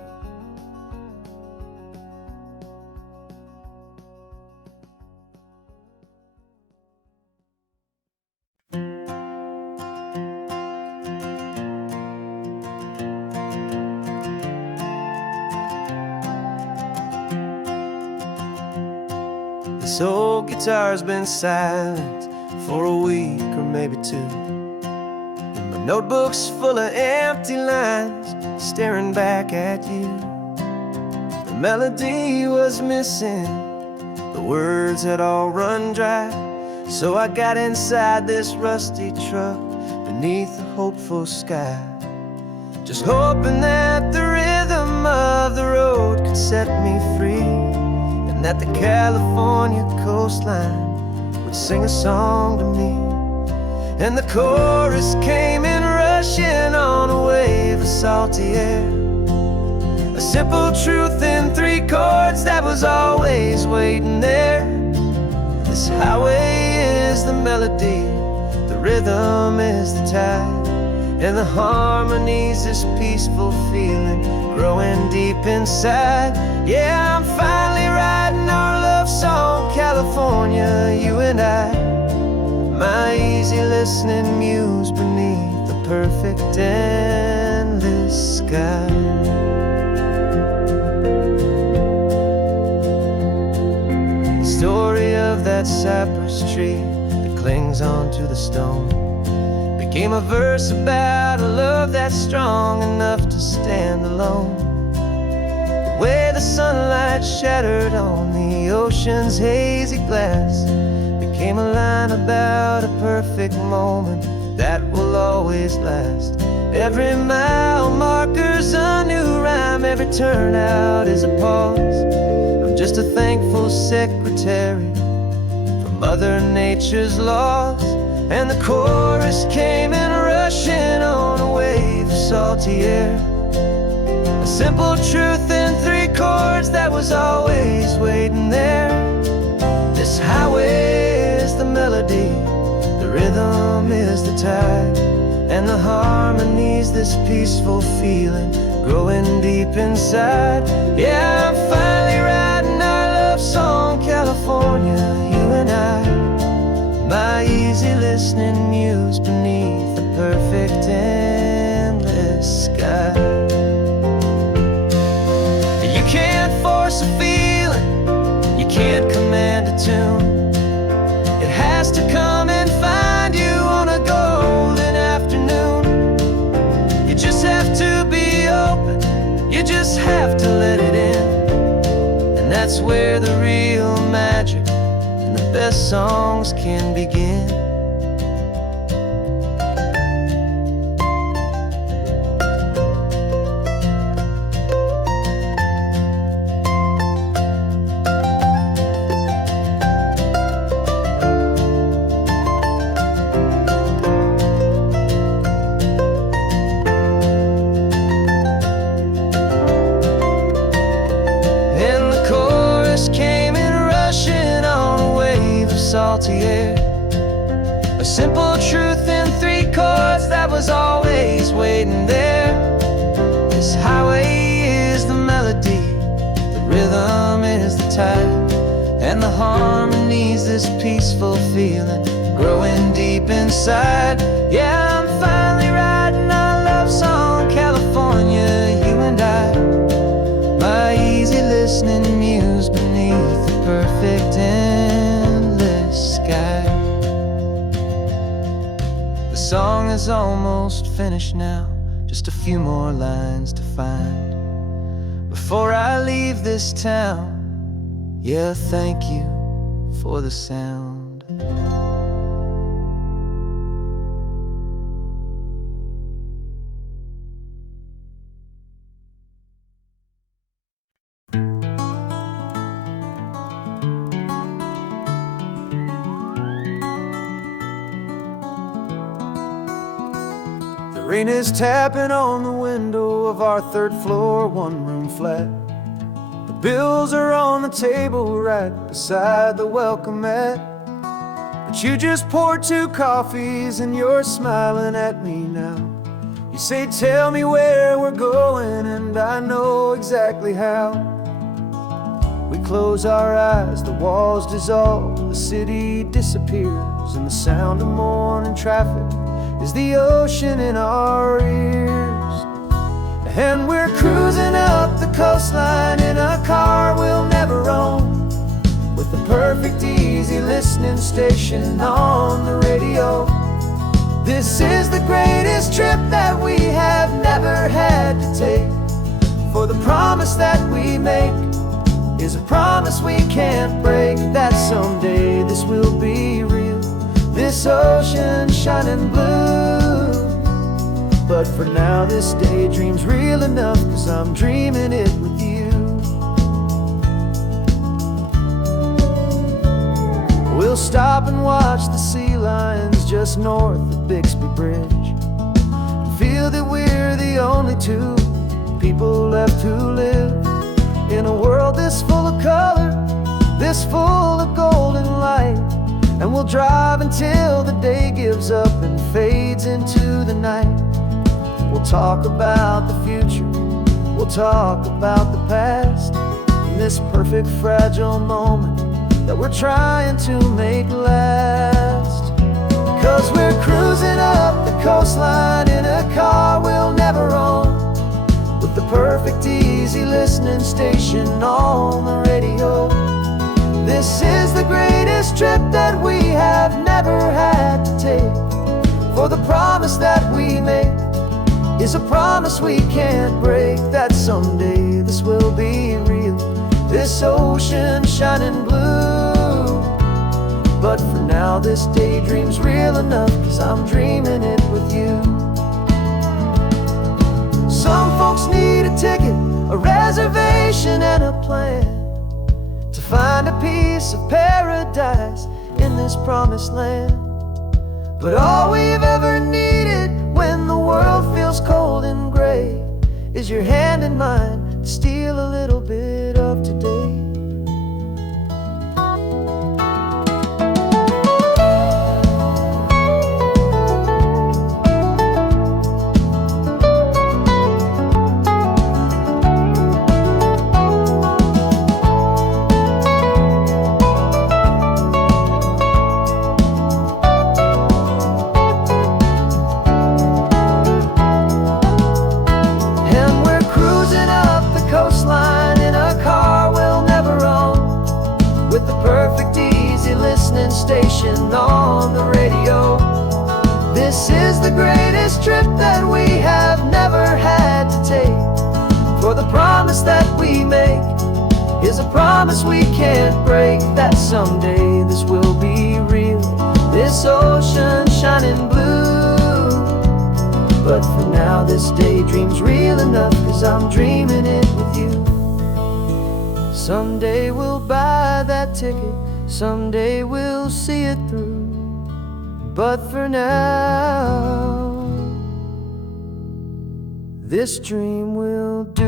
This old guitar's been silent for a week or maybe two, and my notebook's full of empty lines staring back at you. The melody was missing, the words had all run dry, so I got inside this rusty truck beneath a hopeful sky, just hoping that the rhythm of the road could set me free, that the California coastline would sing a song to me. And the chorus came in rushing on a wave of salty air, a simple truth in three chords that was always waiting there. This highway is the melody, the rhythm is the tide, and the harmony's this peaceful feeling growing deep inside. Yeah, I'm finally writing our love song, California, you and I, my easy listening muse beneath the perfect endless sky. The story of that cypress tree that clings onto the stone became a verse about a love that's strong enough to stand alone. The way the sunlight shattered on the ocean's hazy glass became a line about a perfect moment that will always last. Every mile marker's a new rhyme, every turnout is a pause. I'm just a thankful secretary for Mother Nature's laws. And the chorus came in rushing on a wave of salty air, a simple truth in three chords that was always waiting there. This highway is the melody, the rhythm is the tide, and the harmony's this peaceful feeling growing deep inside. Yeah, I'm finally writing our love song, California, you and I, my easy listening muse beneath the perfect endless sky. You can't force a feeling, you can't command a tune. It has to come and find you on a golden afternoon. You just have to be open, you just have to let it in, and that's where the real magic and the best songs can begin. salty air. A simple truth in 3 chords that was always waiting there. This highway is the melody, the rhythm is the tide, and the harmony's this peaceful feeling growing deep inside. Yeah, I'm finally writing our love song, California, you and I. My easy listening muse beneath the perfect endless sky. The song is almost finished now, just a few more lines to find before I leave this town. Yeah, thank you for the sound. The rain is tapping on the window of our 3rd floor, 1-room flat. The bills are on the table right beside the welcome mat. But you just poured 2 coffees and you're smiling at me now. You say, tell me where we're going, and I know exactly how. We close our eyes, the walls dissolve, the city disappears, and the sound of morning traffic is the ocean in our ears. And we're cruising up the coastline in a car we'll never own, with the perfect easy listening station on the radio. This is the greatest trip that we have never had to take, for the promise that we make is a promise we can't break, that someday this will be real, this ocean shining blue. But for now this daydream's real enough, 'cause I'm dreaming it with you. We'll stop and watch the sea lions just north of Bixby Bridge, and feel that we're the only 2 people left who live in a world this full of color, this full of golden light. And we'll drive until the day gives up and fades into the night. We'll talk about the future, we'll talk about the past, in this perfect fragile moment that we're trying to make last. 'Cause we're cruising up the coastline in a car we'll never own, with the perfect easy listening station on the radio. This is the greatest trip that we have never had to take, for the promise that we make is a promise we can't break, that someday this will be real, this ocean shining blue. But for now this daydream's real enough, 'cause I'm dreaming it with you. Some folks need a ticket, a reservation and a plan, to find a piece of paradise in this promised land. But all we've ever needed when the world feels cold and gray is your hand in mine to steal a little bit of today. Station on the radio. This is the greatest trip that we have never had to take, for the promise that we make is a promise we can't break, that someday this will be real, this ocean shining blue. But for now this daydream's real enough, 'cause I'm dreaming it with you. Someday we'll buy that ticket, someday we'll see it through, but for now this dream will do.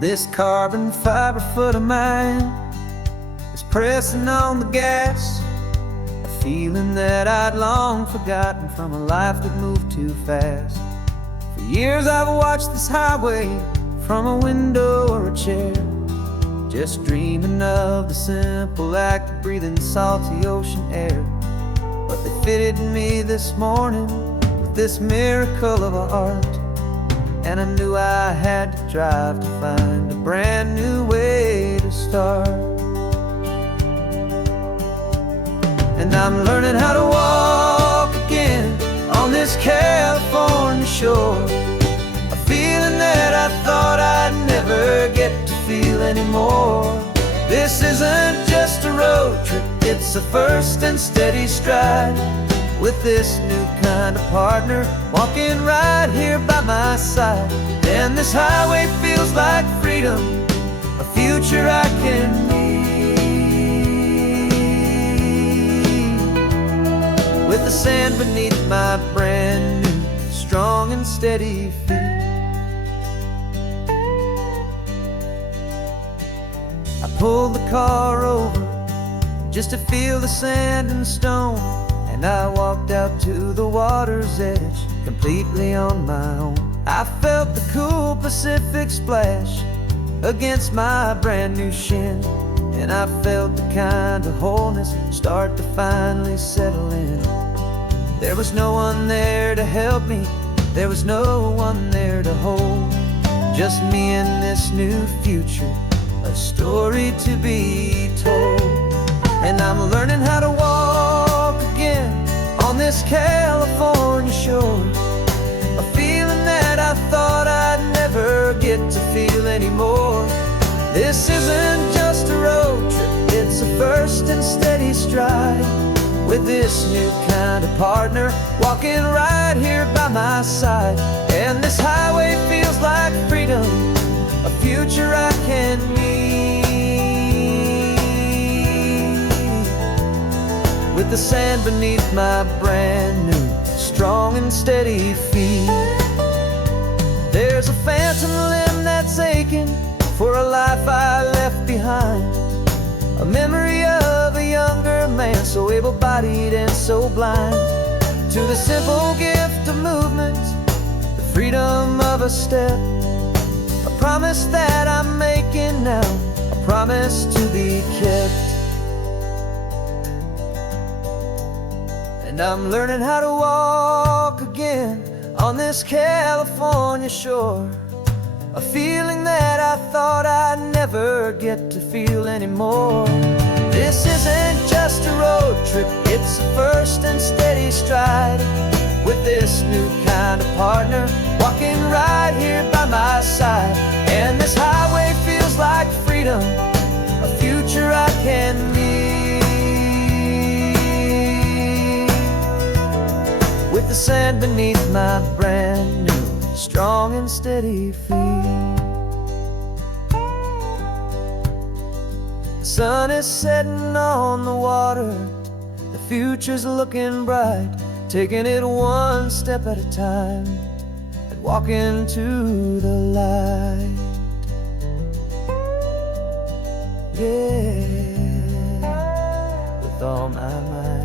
This carbon fiber foot of mine is pressing on the gas, a feeling that I'd long forgotten from a life that moved too fast. For years I've watched this highway from a window or a chair, just dreaming of the simple act of breathing salty ocean air. But they fitted me this morning with this miracle of art, and I knew I had to drive to find a brand new way to start. And I'm learning how to walk again on this California shore, a feeling that I thought I'd never get to feel anymore. This isn't just a road trip, it's a first and steady stride, with this new kind of partner walking right here by my side. And this highway feels like freedom, a future I can need, with the sand beneath my brand new strong and steady feet. I pulled the car over just to feel the sand and stone, and I walked out to the water's edge completely on my own. I felt the cool Pacific splash against my brand new shin, and I felt the kind of wholeness start to finally settle in. There was no one there to help me, there was no one there to hold, just me and this new future, a story to be told. And I'm learning how to walk again on this California shore, a feeling that I thought I'd never get to feel anymore. This isn't just a road trip, it's a first and steady stride, with this new kind of partner walking right here by my side. And this highway feels like freedom, a future I can need, with the sand beneath my brand new strong and steady feet. There's a phantom limb that's aching for a life I left behind, a memory of a younger man so able-bodied and so blind, to the simple gift of movement, the freedom of a step, a promise that I'm making now, a promise to be kept. And I'm learning how to walk again on this California shore, a feeling that I thought I'd never get to feel anymore. This isn't just a road trip, it's a first and steady stride, with this new kind of partner walking right here by my side. And this highway feels like freedom, a future I can need, with the sand beneath my brand new strong and steady feet. The sun is setting on the water, the future's looking bright, taking it one step at a time and walking to the light. Yeah, with all my might.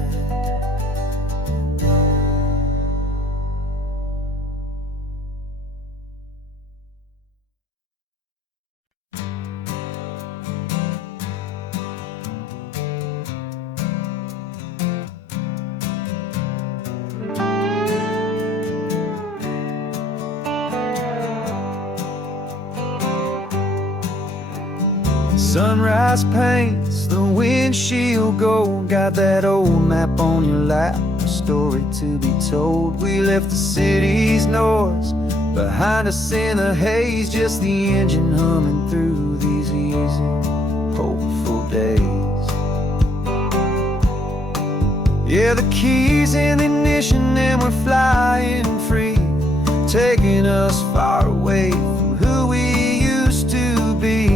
Sunrise paints the windshield gold, got that old map on your lap, a story to be told. We left the city's noise behind us in the haze, just the engine humming through these easy, hopeful days. Yeah, the keys in the ignition and we're flying free, taking us far away from who we used to be.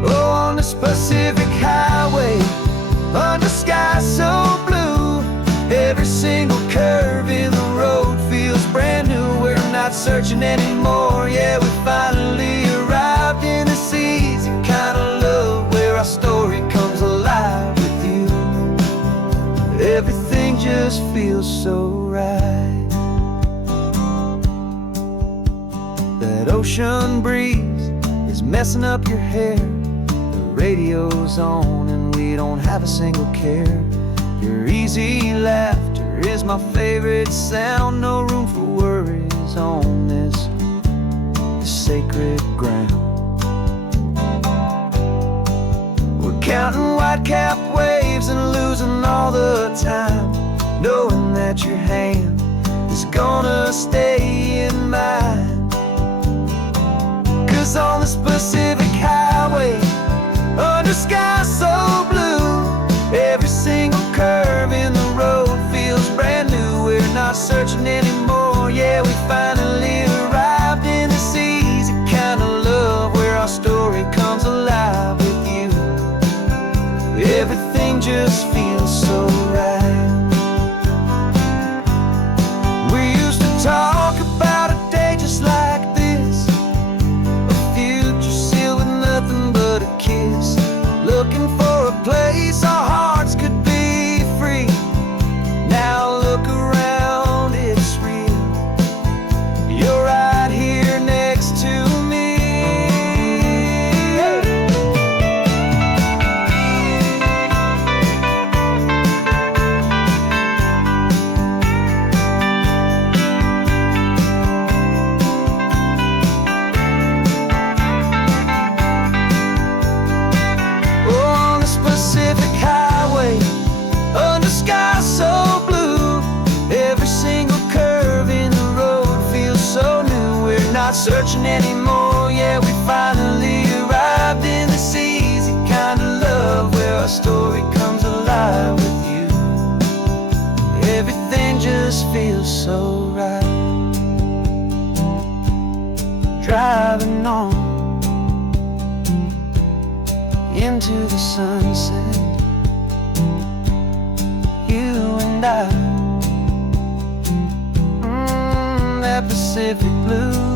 Oh, on this Pacific highway, under sky so blue, every single curve in the road feels brand new. We're not searching anymore. Yeah, we finally arrived in this easy kind of love where our story comes alive with you. Everything just feels so right. That ocean breeze is messing up your hair. The radio's on and we don't have a single care. Your easy laughter is my favorite sound. No room for worries on this sacred ground. We're counting white-capped waves and losing all the time, knowing that your hand is gonna stay in mine. 'Cause on this Pacific highway, under sky so blue, every single curve in the road feels brand new. We're not searching anymore. Yeah, we finally arrived in this easy kind of love where our story comes alive with you. Everything just feels so right. We used to talk about a day just like this, a future sealed with nothing but a kiss, looking for a place our hearts could be free. Now look around, it's real. You're right here next to me. On this Pacific highway, under sky so blue, every single curve in the road feels so new. We're not searching anymore. Yeah, we finally arrived in this easy kind of love where our story comes alive with you. Everything just feels so right. Driving on into the sunset, you and I, that Pacific blue.